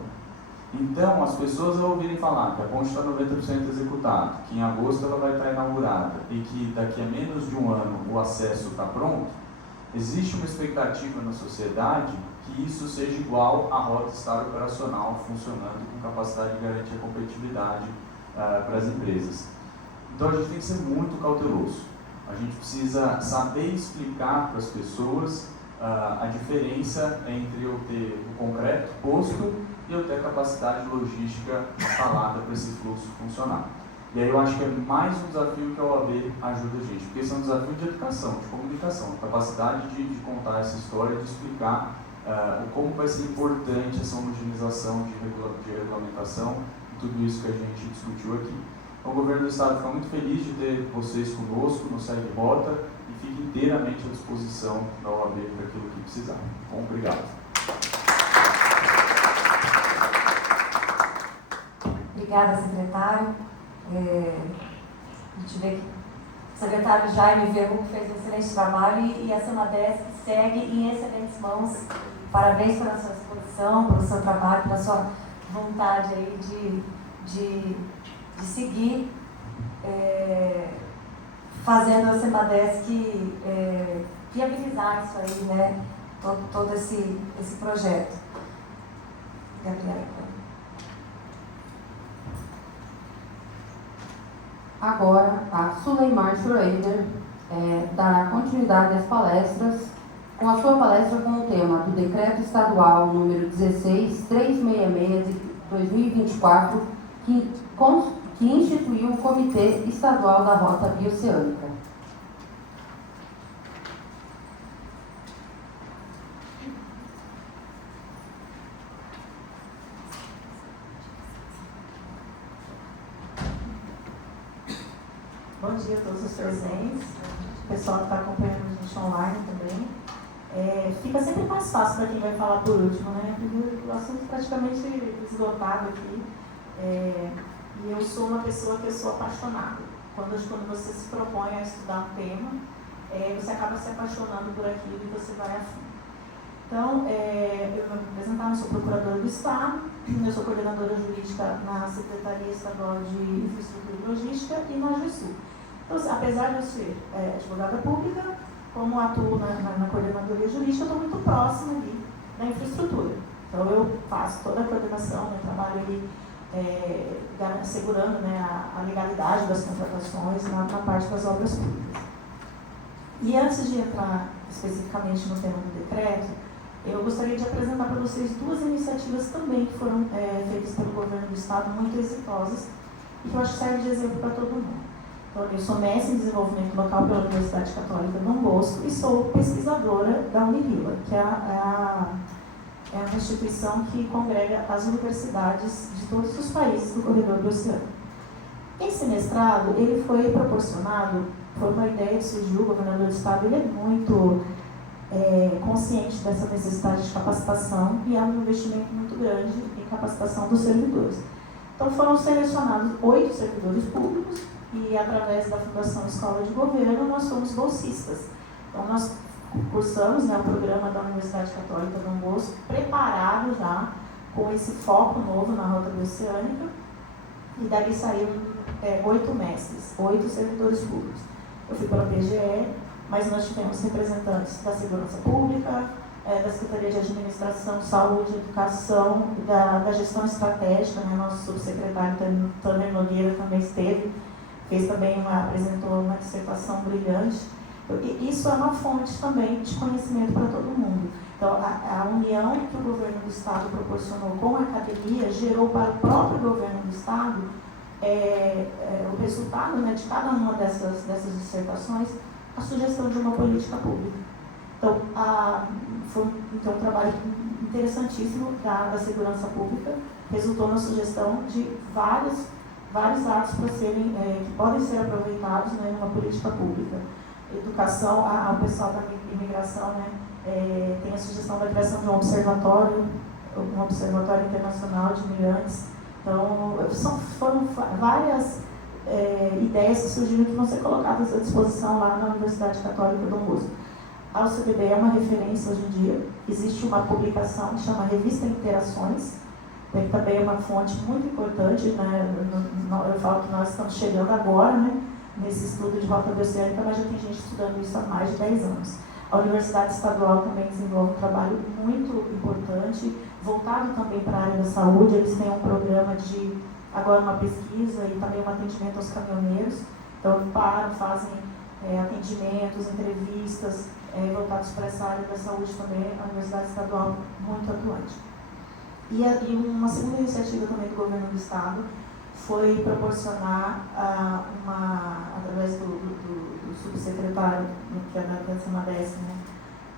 Então, as pessoas ao ouvirem falar que a ponte está 90% executada, que em agosto ela vai estar inaugurada e que daqui a menos de um ano o acesso está pronto, existe uma expectativa na sociedade que isso seja igual à rota estar operacional, funcionando com capacidade de garantir a competitividade para as empresas. Então a gente tem que ser muito cauteloso. A gente precisa saber explicar para as pessoas a diferença entre eu ter o concreto posto e eu ter a capacidade logística instalada para esse fluxo funcionar. E aí eu acho que é mais um desafio que a OAB ajuda a gente, porque esse é um desafio de educação, de comunicação, capacidade de contar essa história, de explicar como vai ser importante essa homogeneização de regulamentação e tudo isso que a gente discutiu aqui. Então, o Governo do Estado fica muito feliz de ter vocês conosco no Segue Rota e fica inteiramente à disposição da OAB para aquilo que precisar. Bom, obrigado. Obrigada, secretário. A gente vê que o secretário Jaime Verru fez um excelente trabalho e a Semadesc segue em excelentes mãos. Parabéns pela sua exposição, pelo seu trabalho, pela sua vontade aí de seguir fazendo a Semadesc viabilizar isso aí, né? Todo esse projeto. Gabriela. Agora, a Suleimar Schroeder dará continuidade às palestras, com a sua palestra com o tema do Decreto Estadual número 16366 de 2024, que instituiu o Comitê Estadual da Rota Bioceânica. Bom dia a todos os presentes, o pessoal que está acompanhando a gente online também. Fica sempre mais fácil para quem vai falar por último, né? Porque o assunto praticamente esgotado aqui. E eu sou uma pessoa que eu sou apaixonada. Quando você se propõe a estudar um tema, você acaba se apaixonando por aquilo e você vai a fundo. Então, eu vou me apresentar, eu sou procuradora do Estado, eu sou coordenadora jurídica na Secretaria Estadual de Infraestrutura e Logística e na JuSul. Então, apesar de eu ser advogada pública, como atuo na coordenadoria jurídica, eu estou muito próxima ali da infraestrutura. Então, eu faço toda a coordenação, meu trabalho ali assegurando, né, a legalidade das contratações na parte das obras públicas. E antes de entrar especificamente no tema do decreto, eu gostaria de apresentar para vocês duas iniciativas também que foram feitas pelo Governo do Estado, muito exitosas, e que eu acho que serve de exemplo para todo mundo. Então, eu sou mestre em desenvolvimento local pela Universidade Católica Dom Bosco e sou pesquisadora da Univila, que é uma instituição que congrega as universidades de todos os países do corredor do oceano. Esse mestrado ele foi proporcionado foi uma ideia que surgiu, o governador do estado ele é muito consciente dessa necessidade de capacitação e há um investimento muito grande em capacitação dos servidores. Então foram selecionados 8 servidores públicos e através da Fundação Escola de Governo nós somos bolsistas. Então nós cursamos, né, o programa da Universidade Católica Dom Bosco, preparado já com esse foco novo na Rota Bioceânica, e dali saíram 8 mestres, 8 servidores públicos. Eu fui pela PGE, mas nós tivemos representantes da Segurança Pública, da Secretaria de Administração, Saúde, Educação, da Gestão Estratégica, né? Nosso subsecretário Tânia Nogueira também esteve, apresentou uma dissertação brilhante. E isso é uma fonte também de conhecimento para todo mundo. Então, a união que o governo do Estado proporcionou com a academia gerou para o próprio governo do Estado o resultado, né, de cada uma dessas dissertações, a sugestão de uma política pública. Então, foi um trabalho interessantíssimo da segurança pública, resultou na sugestão de vários atos para serem, que podem ser aproveitados, né, numa política pública. Educação, ao pessoal da imigração, né, tem a sugestão da criação de um observatório internacional de imigrantes. Então, foram várias ideias que surgiram que vão ser colocadas à disposição lá na Universidade Católica Dom Bosco. A UCBB é uma referência hoje em dia. Existe uma publicação que chama Revista Interações, que também é uma fonte muito importante, né? Eu falo que nós estamos chegando agora, né, nesse estudo de rota bioceânica, mas já tem gente estudando isso há mais de 10 anos. A Universidade Estadual também desenvolve um trabalho muito importante, voltado também para a área da saúde. Eles têm um programa de, agora uma pesquisa e também um atendimento aos caminhoneiros. Então, fazem atendimentos, entrevistas voltados para essa área da saúde também. A Universidade Estadual muito atuante. E uma segunda iniciativa também do governo do Estado foi proporcionar, através do subsecretário, que é da SEMADESC, né,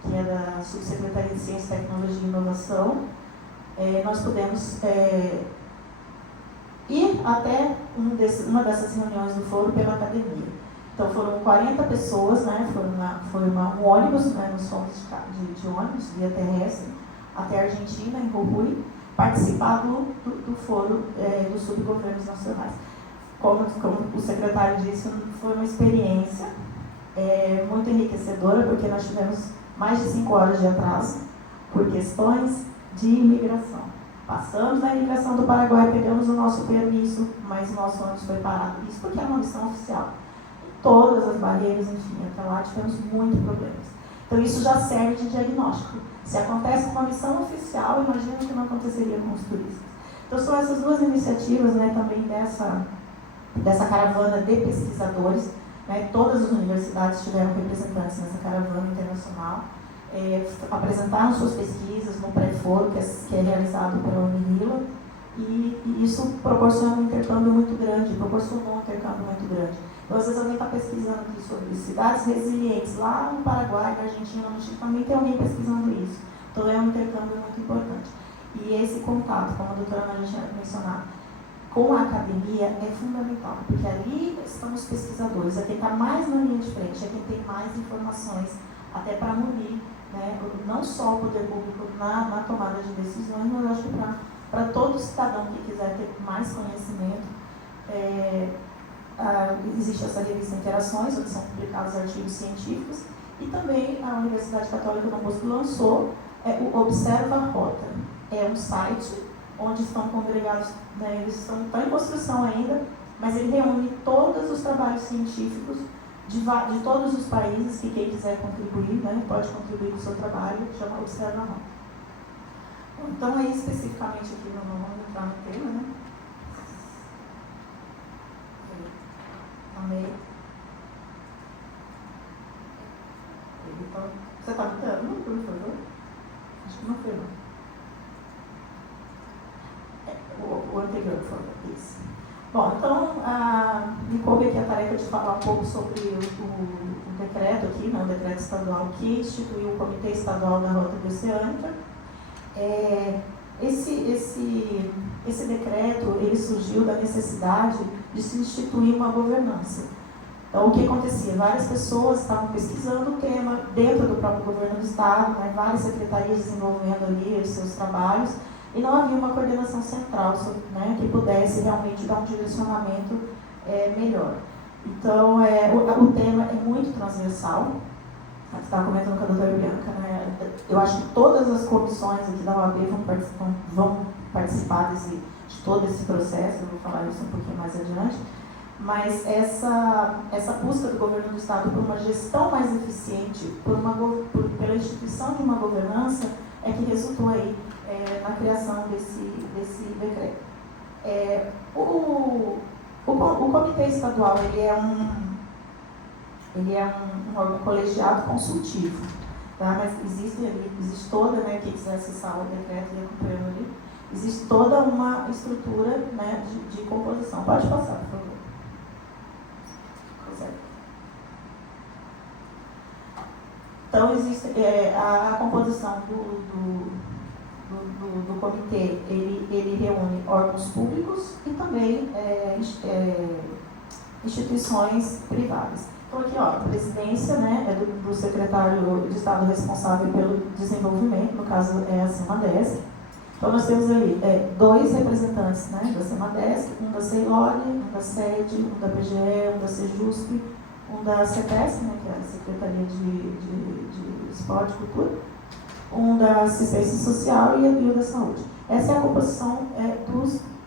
que é da Subsecretaria de Ciência, Tecnologia e Inovação, nós pudemos ir até uma dessas reuniões do foro pela academia. Então foram 40 pessoas, né, foi um ônibus, né, nós fomos de ônibus, via terrestre, até a Argentina, em Jujuy, participar do foro dos subgovernos nacionais. Como o secretário disse, foi uma experiência muito enriquecedora, porque nós tivemos mais de 5 horas de atraso por questões de imigração. Passamos na imigração do Paraguai, pegamos o nosso permisso, mas o nosso ônibus foi parado. Isso porque é uma missão oficial. Todas as barreiras, enfim, até lá tivemos muitos problemas. Então isso já serve de diagnóstico. Se acontece com uma missão oficial, imagina o que não aconteceria com os turistas. Então são essas duas iniciativas, né, também dessa caravana de pesquisadores, né, todas as universidades tiveram representantes nessa caravana internacional, apresentaram suas pesquisas no pré-foro, que é realizado pela Unirila, e isso proporcionou um intercâmbio muito grande. Então, às vezes alguém está pesquisando aqui sobre cidades resilientes, lá no Paraguai, na Argentina, no Chile, também tem alguém pesquisando isso. Então é um intercâmbio muito importante. E esse contato, como a doutora Maria tinha mencionado, com a academia é fundamental, porque ali estão os pesquisadores, é quem está mais na linha de frente, é quem tem mais informações, até para munir, né, não só o poder público na tomada de decisões, mas eu acho que para todo cidadão que quiser ter mais conhecimento, existe essa revista Interações, onde são publicados artigos científicos, e também a Universidade Católica Dom Bosco lançou o Observa Rota. É um site onde estão congregados, né, eles estão em construção ainda, mas ele reúne todos os trabalhos científicos de todos os países, que quem quiser contribuir, né, pode contribuir com o seu trabalho, chama Observa Rota. Então, aí especificamente aqui, não vamos entrar no tema, né? Amei. Você está mutando, por favor? Acho que não foi, não. O anterior, por favor. Isso. Bom, então, me coube aqui a tarefa de falar um pouco sobre o decreto aqui, né, o decreto estadual que instituiu o Comitê Estadual da Rota Bioceânica. Esse decreto, ele surgiu da necessidade de se instituir uma governança. Então, o que acontecia? Várias pessoas estavam pesquisando o tema dentro do próprio governo do Estado, né, várias secretarias desenvolvendo ali os seus trabalhos, e não havia uma coordenação central, né, que pudesse realmente dar um direcionamento melhor. Então, o tema é muito transversal. Você estava comentando com a doutora Bianca, né? Eu acho que todas as comissões aqui da OAB vão participar de todo esse processo, eu vou falar isso um pouquinho mais adiante, mas essa busca do governo do Estado por uma gestão mais eficiente, pela instituição de uma governança, é que resultou aí na criação desse decreto. O Comitê Estadual ele é um órgão colegiado consultivo, tá? Mas existe toda, né, quem quiser acessar o decreto e acompanhando ali, existe toda uma estrutura, né, de composição. Pode passar, por favor. Consegue. Então, existe a composição do comitê, ele reúne órgãos públicos e também instituições privadas. Então, aqui, ó, a presidência, né, é do secretário de Estado responsável pelo desenvolvimento, no caso é a CEMADESC. Então, nós temos ali 2 representantes, né, da CEMADESC, um da CEILOG, um da SED, um da PGE, um da SEJUSP, um da CEPES, né, que é a Secretaria de Esporte e Cultura, um da Assistência Social e o da Saúde. Essa é a composição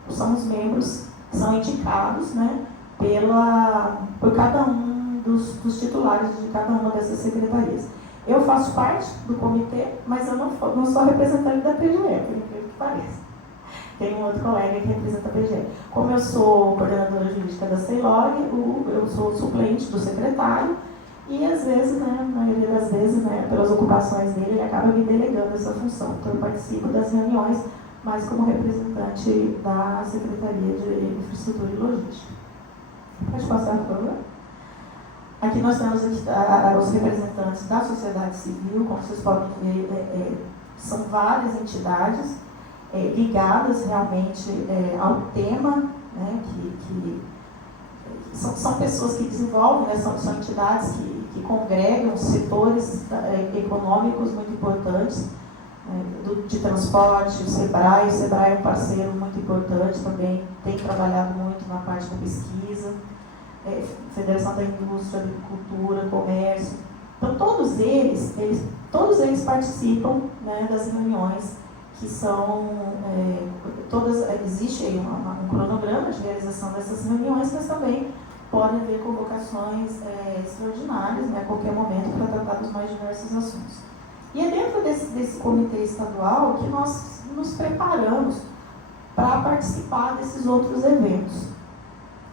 são os membros que são indicados, né, por cada um dos titulares de cada uma dessas secretarias. Eu faço parte do comitê, mas eu não sou representante da PGE, por incrível que pareça. Tem um outro colega que representa a PGE. Como eu sou coordenadora jurídica da CEILOG, eu sou suplente do secretário, e às vezes, né, na maioria das vezes, né, pelas ocupações dele, ele acaba me delegando essa função. Então eu participo das reuniões, mas como representante da Secretaria de Infraestrutura e Logística. Pode passar, por favor? Aqui nós temos os representantes da sociedade civil, como vocês podem ver, são várias entidades ligadas realmente ao tema, né, que são pessoas que desenvolvem, né, são entidades que congregam setores econômicos muito importantes, de transporte, o SEBRAE é um parceiro muito importante também, tem trabalhado muito na parte da pesquisa, Federação da Indústria, Agricultura, Comércio. Então, todos eles participam, né, das reuniões que são existe aí um cronograma de realização dessas reuniões, mas também podem haver convocações extraordinárias, né, a qualquer momento para tratar dos mais diversos assuntos. E é dentro desse comitê estadual que nós nos preparamos para participar desses outros eventos.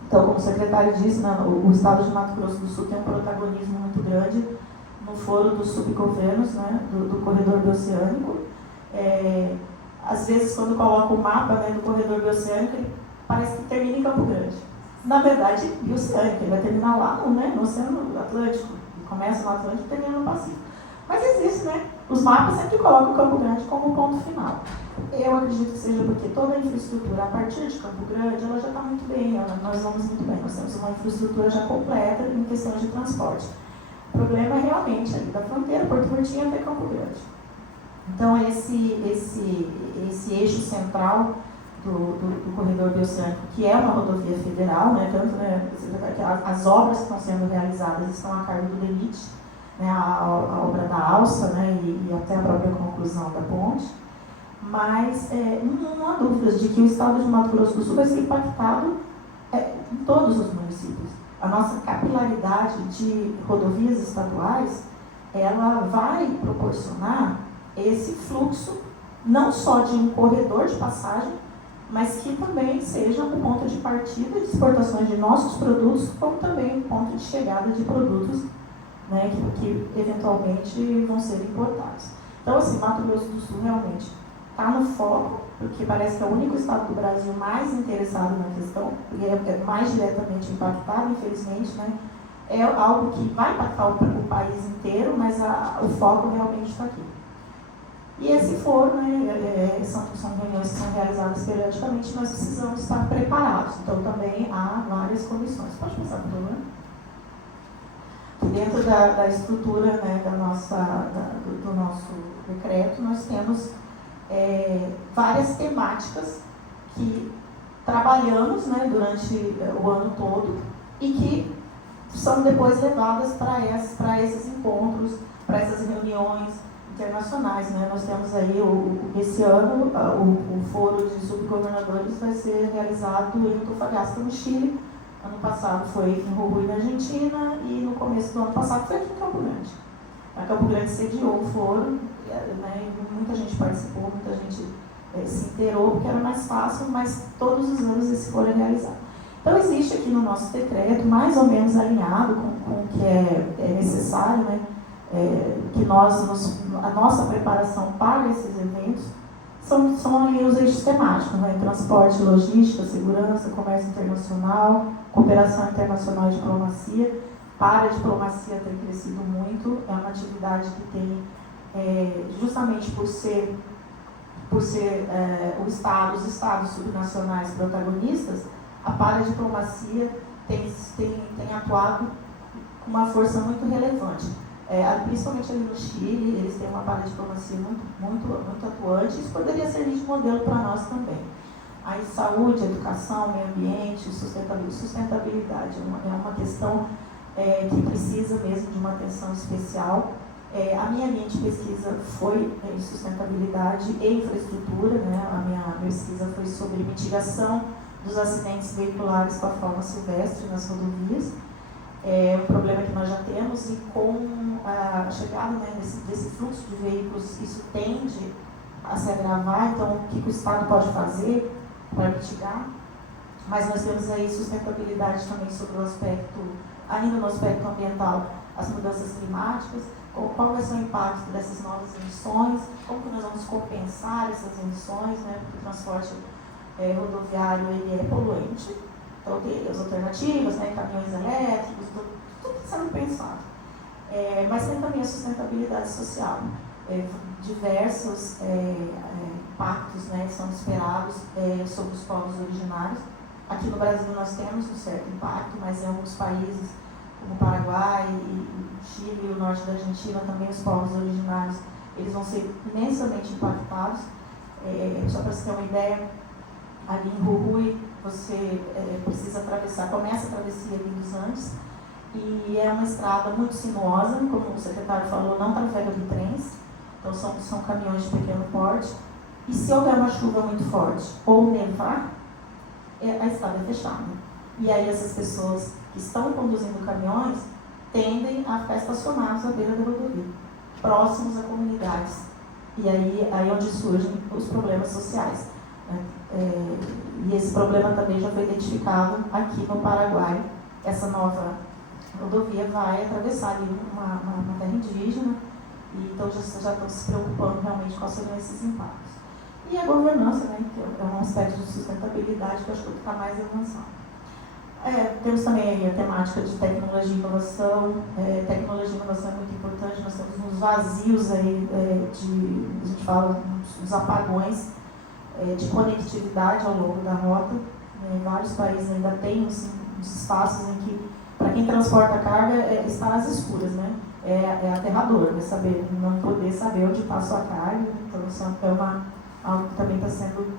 Então, como o secretário disse, né, o Estado de Mato Grosso do Sul tem um protagonismo muito grande no foro dos subgovernos, né, do corredor bioceânico. Às vezes, quando coloca o mapa, né, do corredor bioceânico, ele parece que termina em Campo Grande. Na verdade, bioceânico, ele vai terminar lá no Oceano Atlântico. Ele começa no Atlântico e termina no Pacífico. Mas existe, né? Os mapas sempre colocam Campo Grande como ponto final. Eu acredito que seja porque toda a infraestrutura, a partir de Campo Grande, ela já está muito bem, nós vamos muito bem, nós temos uma infraestrutura já completa em questões de transporte. O problema é realmente ali da fronteira, Porto Murtinho até Campo Grande. Então, esse eixo central do corredor bioceânico, que é uma rodovia federal, né, tanto, né, as obras que estão sendo realizadas estão a cargo do DENIT, né, a obra da alça, né, e até a própria conclusão da ponte. Mas não há dúvidas de que o Estado de Mato Grosso do Sul vai ser impactado em todos os municípios. A nossa capilaridade de rodovias estaduais, ela vai proporcionar esse fluxo, não só de um corredor de passagem, mas que também seja um ponto de partida de exportações de nossos produtos, como também um ponto de chegada de produtos, né, que eventualmente vão ser importados. Então, assim, Mato Grosso do Sul realmente está no foco, porque parece que é o único estado do Brasil mais interessado na questão, e é mais diretamente impactado, infelizmente, né? É algo que vai impactar o país inteiro, mas o foco realmente está aqui. E esse foro, né, são reuniões que são realizadas periodicamente, nós precisamos estar preparados. Então, também há várias comissões. Pode passar, por favor? dentro da estrutura, né, do nosso decreto, nós temos várias temáticas que trabalhamos, né, durante o ano todo e que são depois levadas para esses encontros, para essas reuniões internacionais, né? Nós temos aí, esse ano, o foro de subgovernadores vai ser realizado em Antofagasta, no Chile. Ano passado foi em Jujuy, na Argentina, e no começo do ano passado foi aqui em Campo Grande. A Campo Grande sediou o foro, né, e muita gente participou, muita gente se inteirou, porque era mais fácil, mas todos os anos esse foro é realizado. Então, existe aqui no nosso decreto, mais ou menos alinhado com o que é necessário, né, que a nossa preparação para esses eventos são ali os eixos temáticos, né, transporte, logística, segurança, comércio internacional, cooperação internacional e diplomacia. Para a diplomacia tem crescido muito, é uma atividade que tem, justamente por ser os estados subnacionais protagonistas, a paradiplomacia tem atuado com uma força muito relevante. Principalmente ali no Chile, eles têm uma paradiplomacia muito atuante. Isso poderia servir de modelo para nós também. Aí, saúde, educação, meio ambiente, sustentabilidade é uma questão que precisa mesmo de uma atenção especial. A minha linha de pesquisa foi em sustentabilidade e infraestrutura, né? A minha pesquisa foi sobre mitigação dos acidentes veiculares com a fauna silvestre nas rodovias. É um problema que nós já temos, e com a chegada, né, desse fluxo de veículos, isso tende a se agravar. Então, o que o Estado pode fazer para mitigar? Mas nós temos aí sustentabilidade também sobre o aspecto, ainda no aspecto ambiental, as mudanças climáticas, qual vai ser o impacto dessas novas emissões, como que nós vamos compensar essas emissões, né, porque o transporte rodoviário ele é poluente. Então, tem as alternativas, né, caminhões elétricos, tudo sendo pensado. Mas tem também a sustentabilidade social. Diversos impactos, né, são esperados sobre os povos originários. Aqui no Brasil nós temos um certo impacto, mas em alguns países, como o Paraguai, o Chile e o norte da Argentina, também os povos originários, eles vão ser imensamente impactados. Só para você ter uma ideia, ali em Jujuy, você precisa atravessar, começa a travessia ali dos Andes, e é uma estrada muito sinuosa, como o secretário falou, não trafega de trens, então são caminhões de pequeno porte, e se houver uma chuva muito forte ou nevar, a estrada é fechada. E aí essas pessoas que estão conduzindo caminhões tendem a ficar estacionados à beira da rodovia, próximos a comunidades, e aí onde surgem os problemas sociais. E esse problema também já foi identificado aqui no Paraguai. Essa nova rodovia vai atravessar ali uma terra indígena, e então já estão se preocupando realmente quais seriam esses impactos. E a governança, né, que é um aspecto de sustentabilidade que eu acho que está mais avançado. Temos também aí a temática de tecnologia e inovação. Tecnologia e inovação é muito importante. Nós temos uns vazios aí, a gente fala dos apagões de conectividade ao longo da rota. Vários países ainda têm uns espaços em que, para quem transporta carga, está às escuras, né? É aterrador, não poder saber onde passa a carga. Então, isso é algo que também está sendo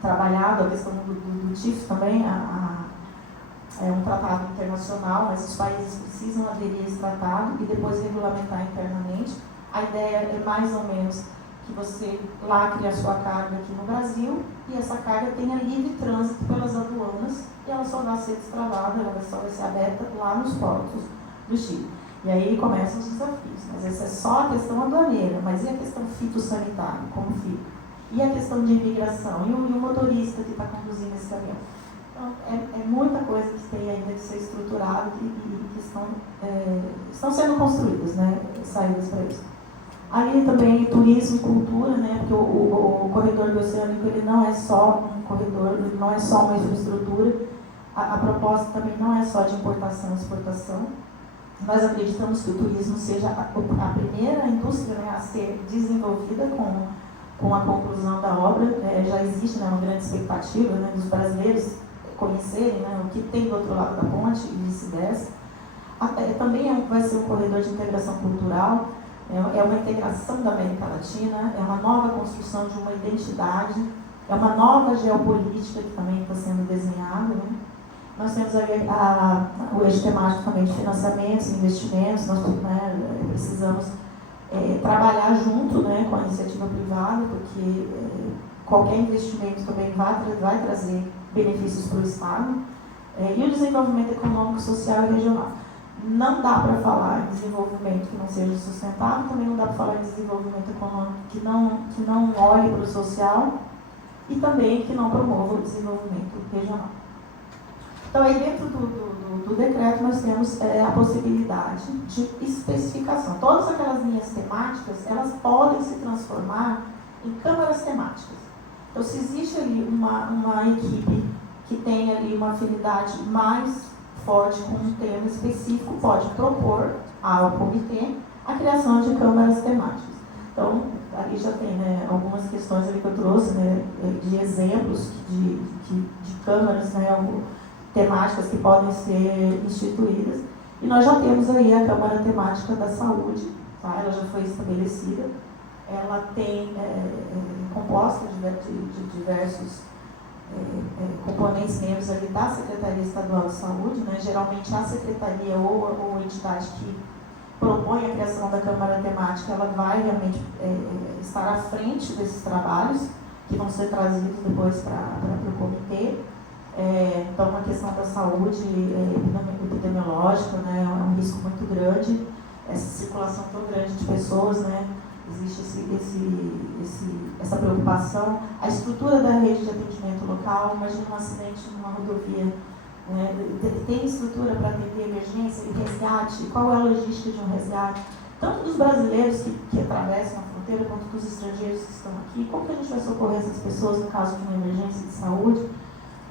trabalhado. A questão do TIF também é um tratado internacional, mas os países precisam aderir a esse tratado e depois regulamentar internamente. A ideia é mais ou menos que você lacre a sua carga aqui no Brasil e essa carga tenha livre trânsito pelas aduanas, e ela só vai ser destravada, ela só vai ser aberta lá nos portos do Chile. E aí começam os desafios. Mas essa é só a questão aduaneira, mas e a questão fitossanitária, como fica? E a questão de imigração? E o motorista que está conduzindo esse caminhão? Então, é muita coisa que tem ainda que ser estruturada e que estão sendo construídas, né, saídas para isso. Ali também turismo e cultura, né, porque o corredor do oceânico ele não é só um corredor, ele não é só uma infraestrutura. A proposta também não é só de importação e exportação. Nós acreditamos que o turismo seja a primeira indústria, né, a ser desenvolvida com a conclusão da obra. Já existe, né, uma grande expectativa, né, dos brasileiros conhecerem, né, o que tem do outro lado da ponte e vice-versa. Também vai ser um corredor de integração cultural, é uma integração da América Latina, é uma nova construção de uma identidade, é uma nova geopolítica que também está sendo desenhada, né? Nós temos o eixo temático também de financiamentos, investimentos, nós precisamos trabalhar junto, né, com a iniciativa privada, porque qualquer investimento também vai trazer benefícios para o Estado, e o desenvolvimento econômico, social e regional. Não dá para falar em desenvolvimento que não seja sustentável, também não dá para falar em desenvolvimento econômico que não olhe para o social e também que não promova o desenvolvimento regional. Então, aí dentro do decreto nós temos a possibilidade de especificação. Todas aquelas linhas temáticas, elas podem se transformar em câmaras temáticas. Então, se existe ali uma equipe que tem ali uma afinidade mais forte com um tema específico, pode propor ao comitê a criação de câmaras temáticas. Então, ali já tem, né, algumas questões ali que eu trouxe, né, de exemplos de câmaras, né, temáticas que podem ser instituídas. E nós já temos aí a Câmara Temática da Saúde, tá? Ela já foi estabelecida. Ela tem composta de diversos componentes membros ali da Secretaria Estadual de Saúde, né? Geralmente a secretaria ou a entidade que propõe a criação da Câmara Temática, ela vai realmente estar à frente desses trabalhos que vão ser trazidos depois para o comitê. Então, a questão da saúde epidemiológica, né, é um risco muito grande, essa circulação tão grande de pessoas, né, existe essa preocupação. A estrutura da rede de atendimento local, imagina um acidente numa rodovia, né, tem estrutura para atender emergência e resgate, qual é a logística de um resgate, tanto dos brasileiros que atravessam a fronteira, quanto dos estrangeiros que estão aqui, como que a gente vai socorrer essas pessoas no caso de uma emergência de saúde,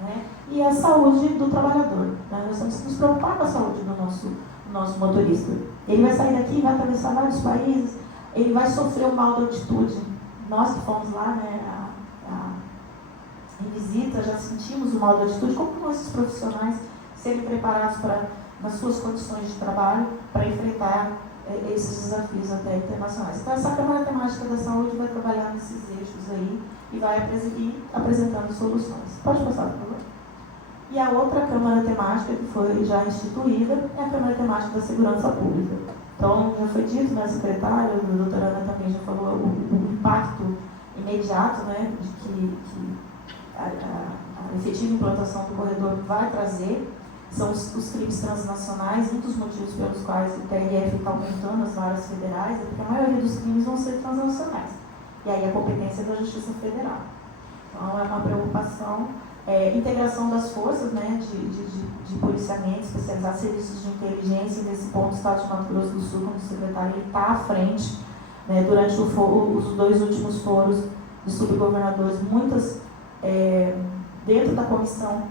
né? E a saúde do trabalhador, né? Nós temos que nos preocupar com a saúde do nosso motorista. Ele vai sair daqui, vai atravessar vários países, ele vai sofrer um mal de altitude. Nós que fomos lá, né, em visita, já sentimos o mal de altitude. Como que esses profissionais serem preparados nas suas condições de trabalho para enfrentar esses desafios até internacionais? Então, essa Câmara Temática da Saúde vai trabalhar nesses eixos aí e vai apresentando soluções. Pode passar, por favor. E a outra Câmara Temática que foi já instituída é a Câmara Temática da Segurança Pública. Então, já foi dito, né, secretária, a doutora Ana também já falou, o impacto imediato, né, de que a efetiva implantação do corredor vai trazer, são os crimes transnacionais. Um dos motivos pelos quais o TRF está aumentando as varas federais é porque a maioria dos crimes vão ser transnacionais. E aí a competência é da Justiça Federal. Então, é uma preocupação. Integração das forças, né, de policiamento, especializar serviços de inteligência. Nesse ponto, o Estado de Mato Grosso do Sul, como secretário, ele está à frente, né, durante os 2 últimos foros de subgovernadores, muitas, dentro da Comissão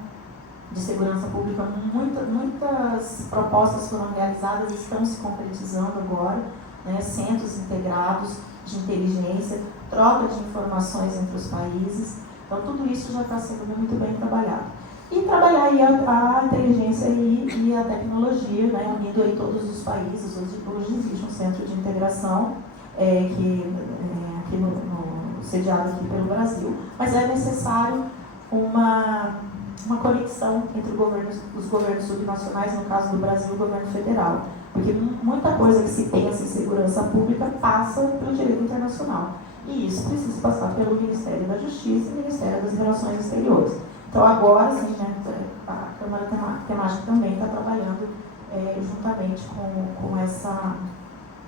de Segurança Pública, muitas propostas foram realizadas e estão se concretizando agora, né, centros integrados de inteligência, troca de informações entre os países. Então, tudo isso já está sendo muito bem trabalhado. E trabalhar aí a inteligência e a tecnologia, né, unindo aí todos os países. Hoje existe um centro de integração aqui sediado aqui pelo Brasil, mas é necessário uma conexão entre os governos subnacionais, no caso do Brasil, o governo federal. Porque muita coisa que se pensa em segurança pública passa pelo direito internacional. E isso precisa passar pelo Ministério da Justiça e Ministério das Relações Exteriores. Então, agora, sim, né, a Câmara Temática também está trabalhando juntamente com essa,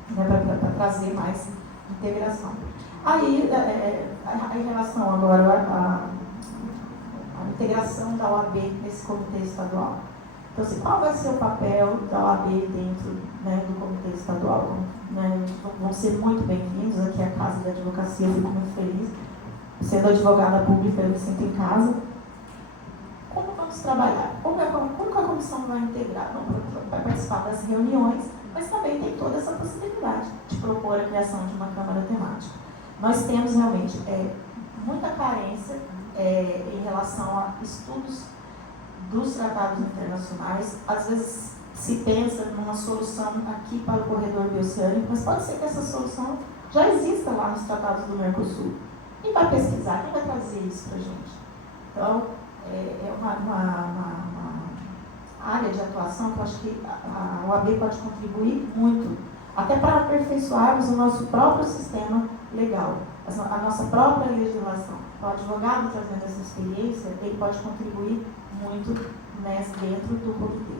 né, para trazer mais integração. Aí, em relação agora à integração da OAB nesse comitê estadual. Então, assim, qual vai ser o papel da OAB dentro, né, do comitê estadual? Né, vão ser muito bem-vindos aqui à Casa da Advocacia, eu fico muito feliz. Sendo advogada pública, eu me sinto em casa. Como vamos trabalhar? Como que a comissão vai integrar? Vai participar das reuniões, mas também tem toda essa possibilidade de propor a criação de uma Câmara Temática. Nós temos realmente muita carência em relação a estudos dos tratados internacionais. Às vezes se pensa numa solução aqui para o corredor bioceânico, mas pode ser que essa solução já exista lá nos tratados do Mercosul. Quem vai pesquisar? Quem vai trazer isso para a gente? Então, é uma área de atuação que eu acho que a OAB pode contribuir muito, até para aperfeiçoarmos o nosso próprio sistema legal, a nossa própria legislação. O advogado trazendo essa experiência, ele pode contribuir muito dentro do comitê.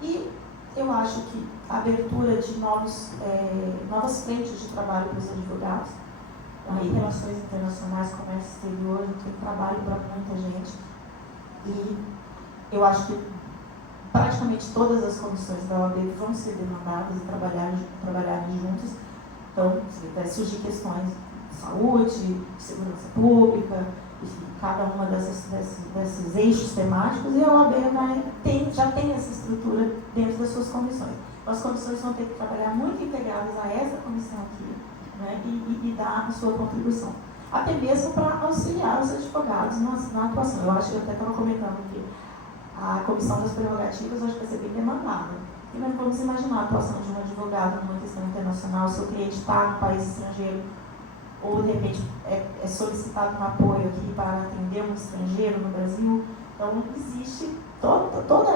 E eu acho que a abertura de novas frentes de trabalho para os advogados, aí relações internacionais, comércio exterior, tem trabalho para muita gente. E eu acho que praticamente todas as comissões da OAB vão ser demandadas e trabalharem juntas. Então, vai surgir questões de saúde, de segurança pública, enfim, cada uma desses eixos temáticos, e a OAB já tem essa estrutura dentro das suas comissões. Então, as comissões vão ter que trabalhar muito integradas a essa comissão aqui, né, e dar a sua contribuição. Até mesmo para auxiliar os advogados na atuação. Eu acho que eu até estava comentando que a Comissão das Prerrogativas acho que vai ser bem demandada. E nós vamos imaginar a atuação de um advogado numa questão internacional, se o cliente está no país estrangeiro, ou de repente é solicitado um apoio aqui para atender um estrangeiro no Brasil. Então, existe toda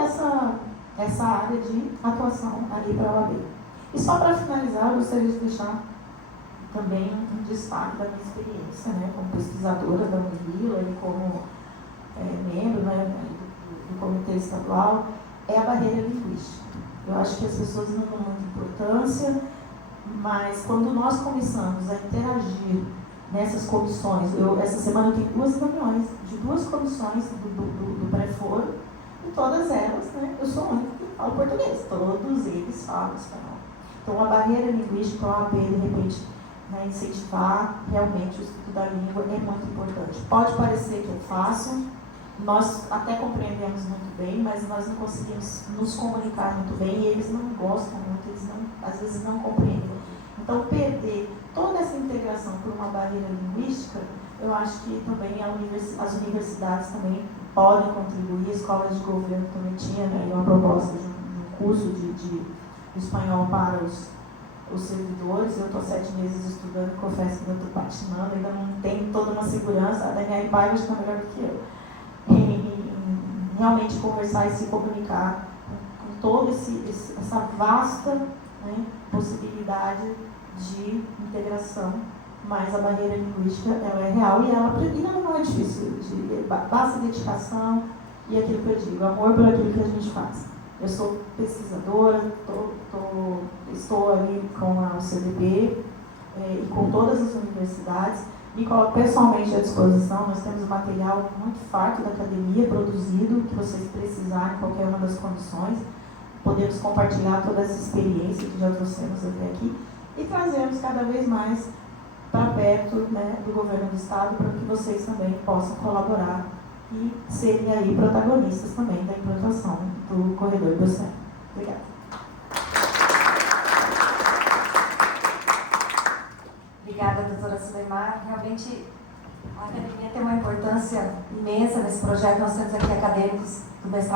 essa área de atuação ali para a OAB. E só para finalizar, eu gostaria de deixar também um destaque da minha experiência, né, como pesquisadora da Univila e como membro, né, do Comitê Estadual, é a barreira linguística. Eu acho que as pessoas não dão muita importância, mas quando nós começamos a interagir nessas comissões, essa semana eu tenho 2 reuniões de 2 comissões do pré-foro, e todas elas, né, eu sou a única que falo português, todos eles falam espanhol. Então, a barreira linguística, a OAB, de repente, né, incentivar realmente o estudo da língua é muito importante. Pode parecer que é fácil, nós até compreendemos muito bem, mas nós não conseguimos nos comunicar muito bem e eles não gostam muito, eles às vezes não compreendem. Então, perder toda essa integração por uma barreira linguística, eu acho que também as universidades também podem contribuir, escolas de governo também tinha, né, uma proposta de um curso de espanhol para os servidores. Eu estou 7 meses estudando, confesso que ainda estou patinando, ainda não tenho toda uma segurança. A Daniela Paiva está melhor do que eu. Em realmente conversar e se comunicar com toda essa vasta, né, possibilidade de integração, mas a barreira linguística ela é real e ela não é difícil. Basta dedicação e aquilo que eu digo, amor por aquilo que a gente faz. Eu sou pesquisadora, estou ali com a UCDB e com todas as universidades, me coloco pessoalmente à disposição. Nós temos material muito farto da academia produzido, que vocês precisarem em qualquer uma das condições. Podemos compartilhar toda essa experiência que já trouxemos até aqui e trazermos cada vez mais para perto, né, do governo do Estado, para que vocês também possam colaborar e serem aí protagonistas também da implantação do corredor bioceânico. Obrigada. Obrigada, doutora Suleimar. Realmente, a academia tem uma importância imensa nesse projeto. Nós temos aqui acadêmicos do mestrado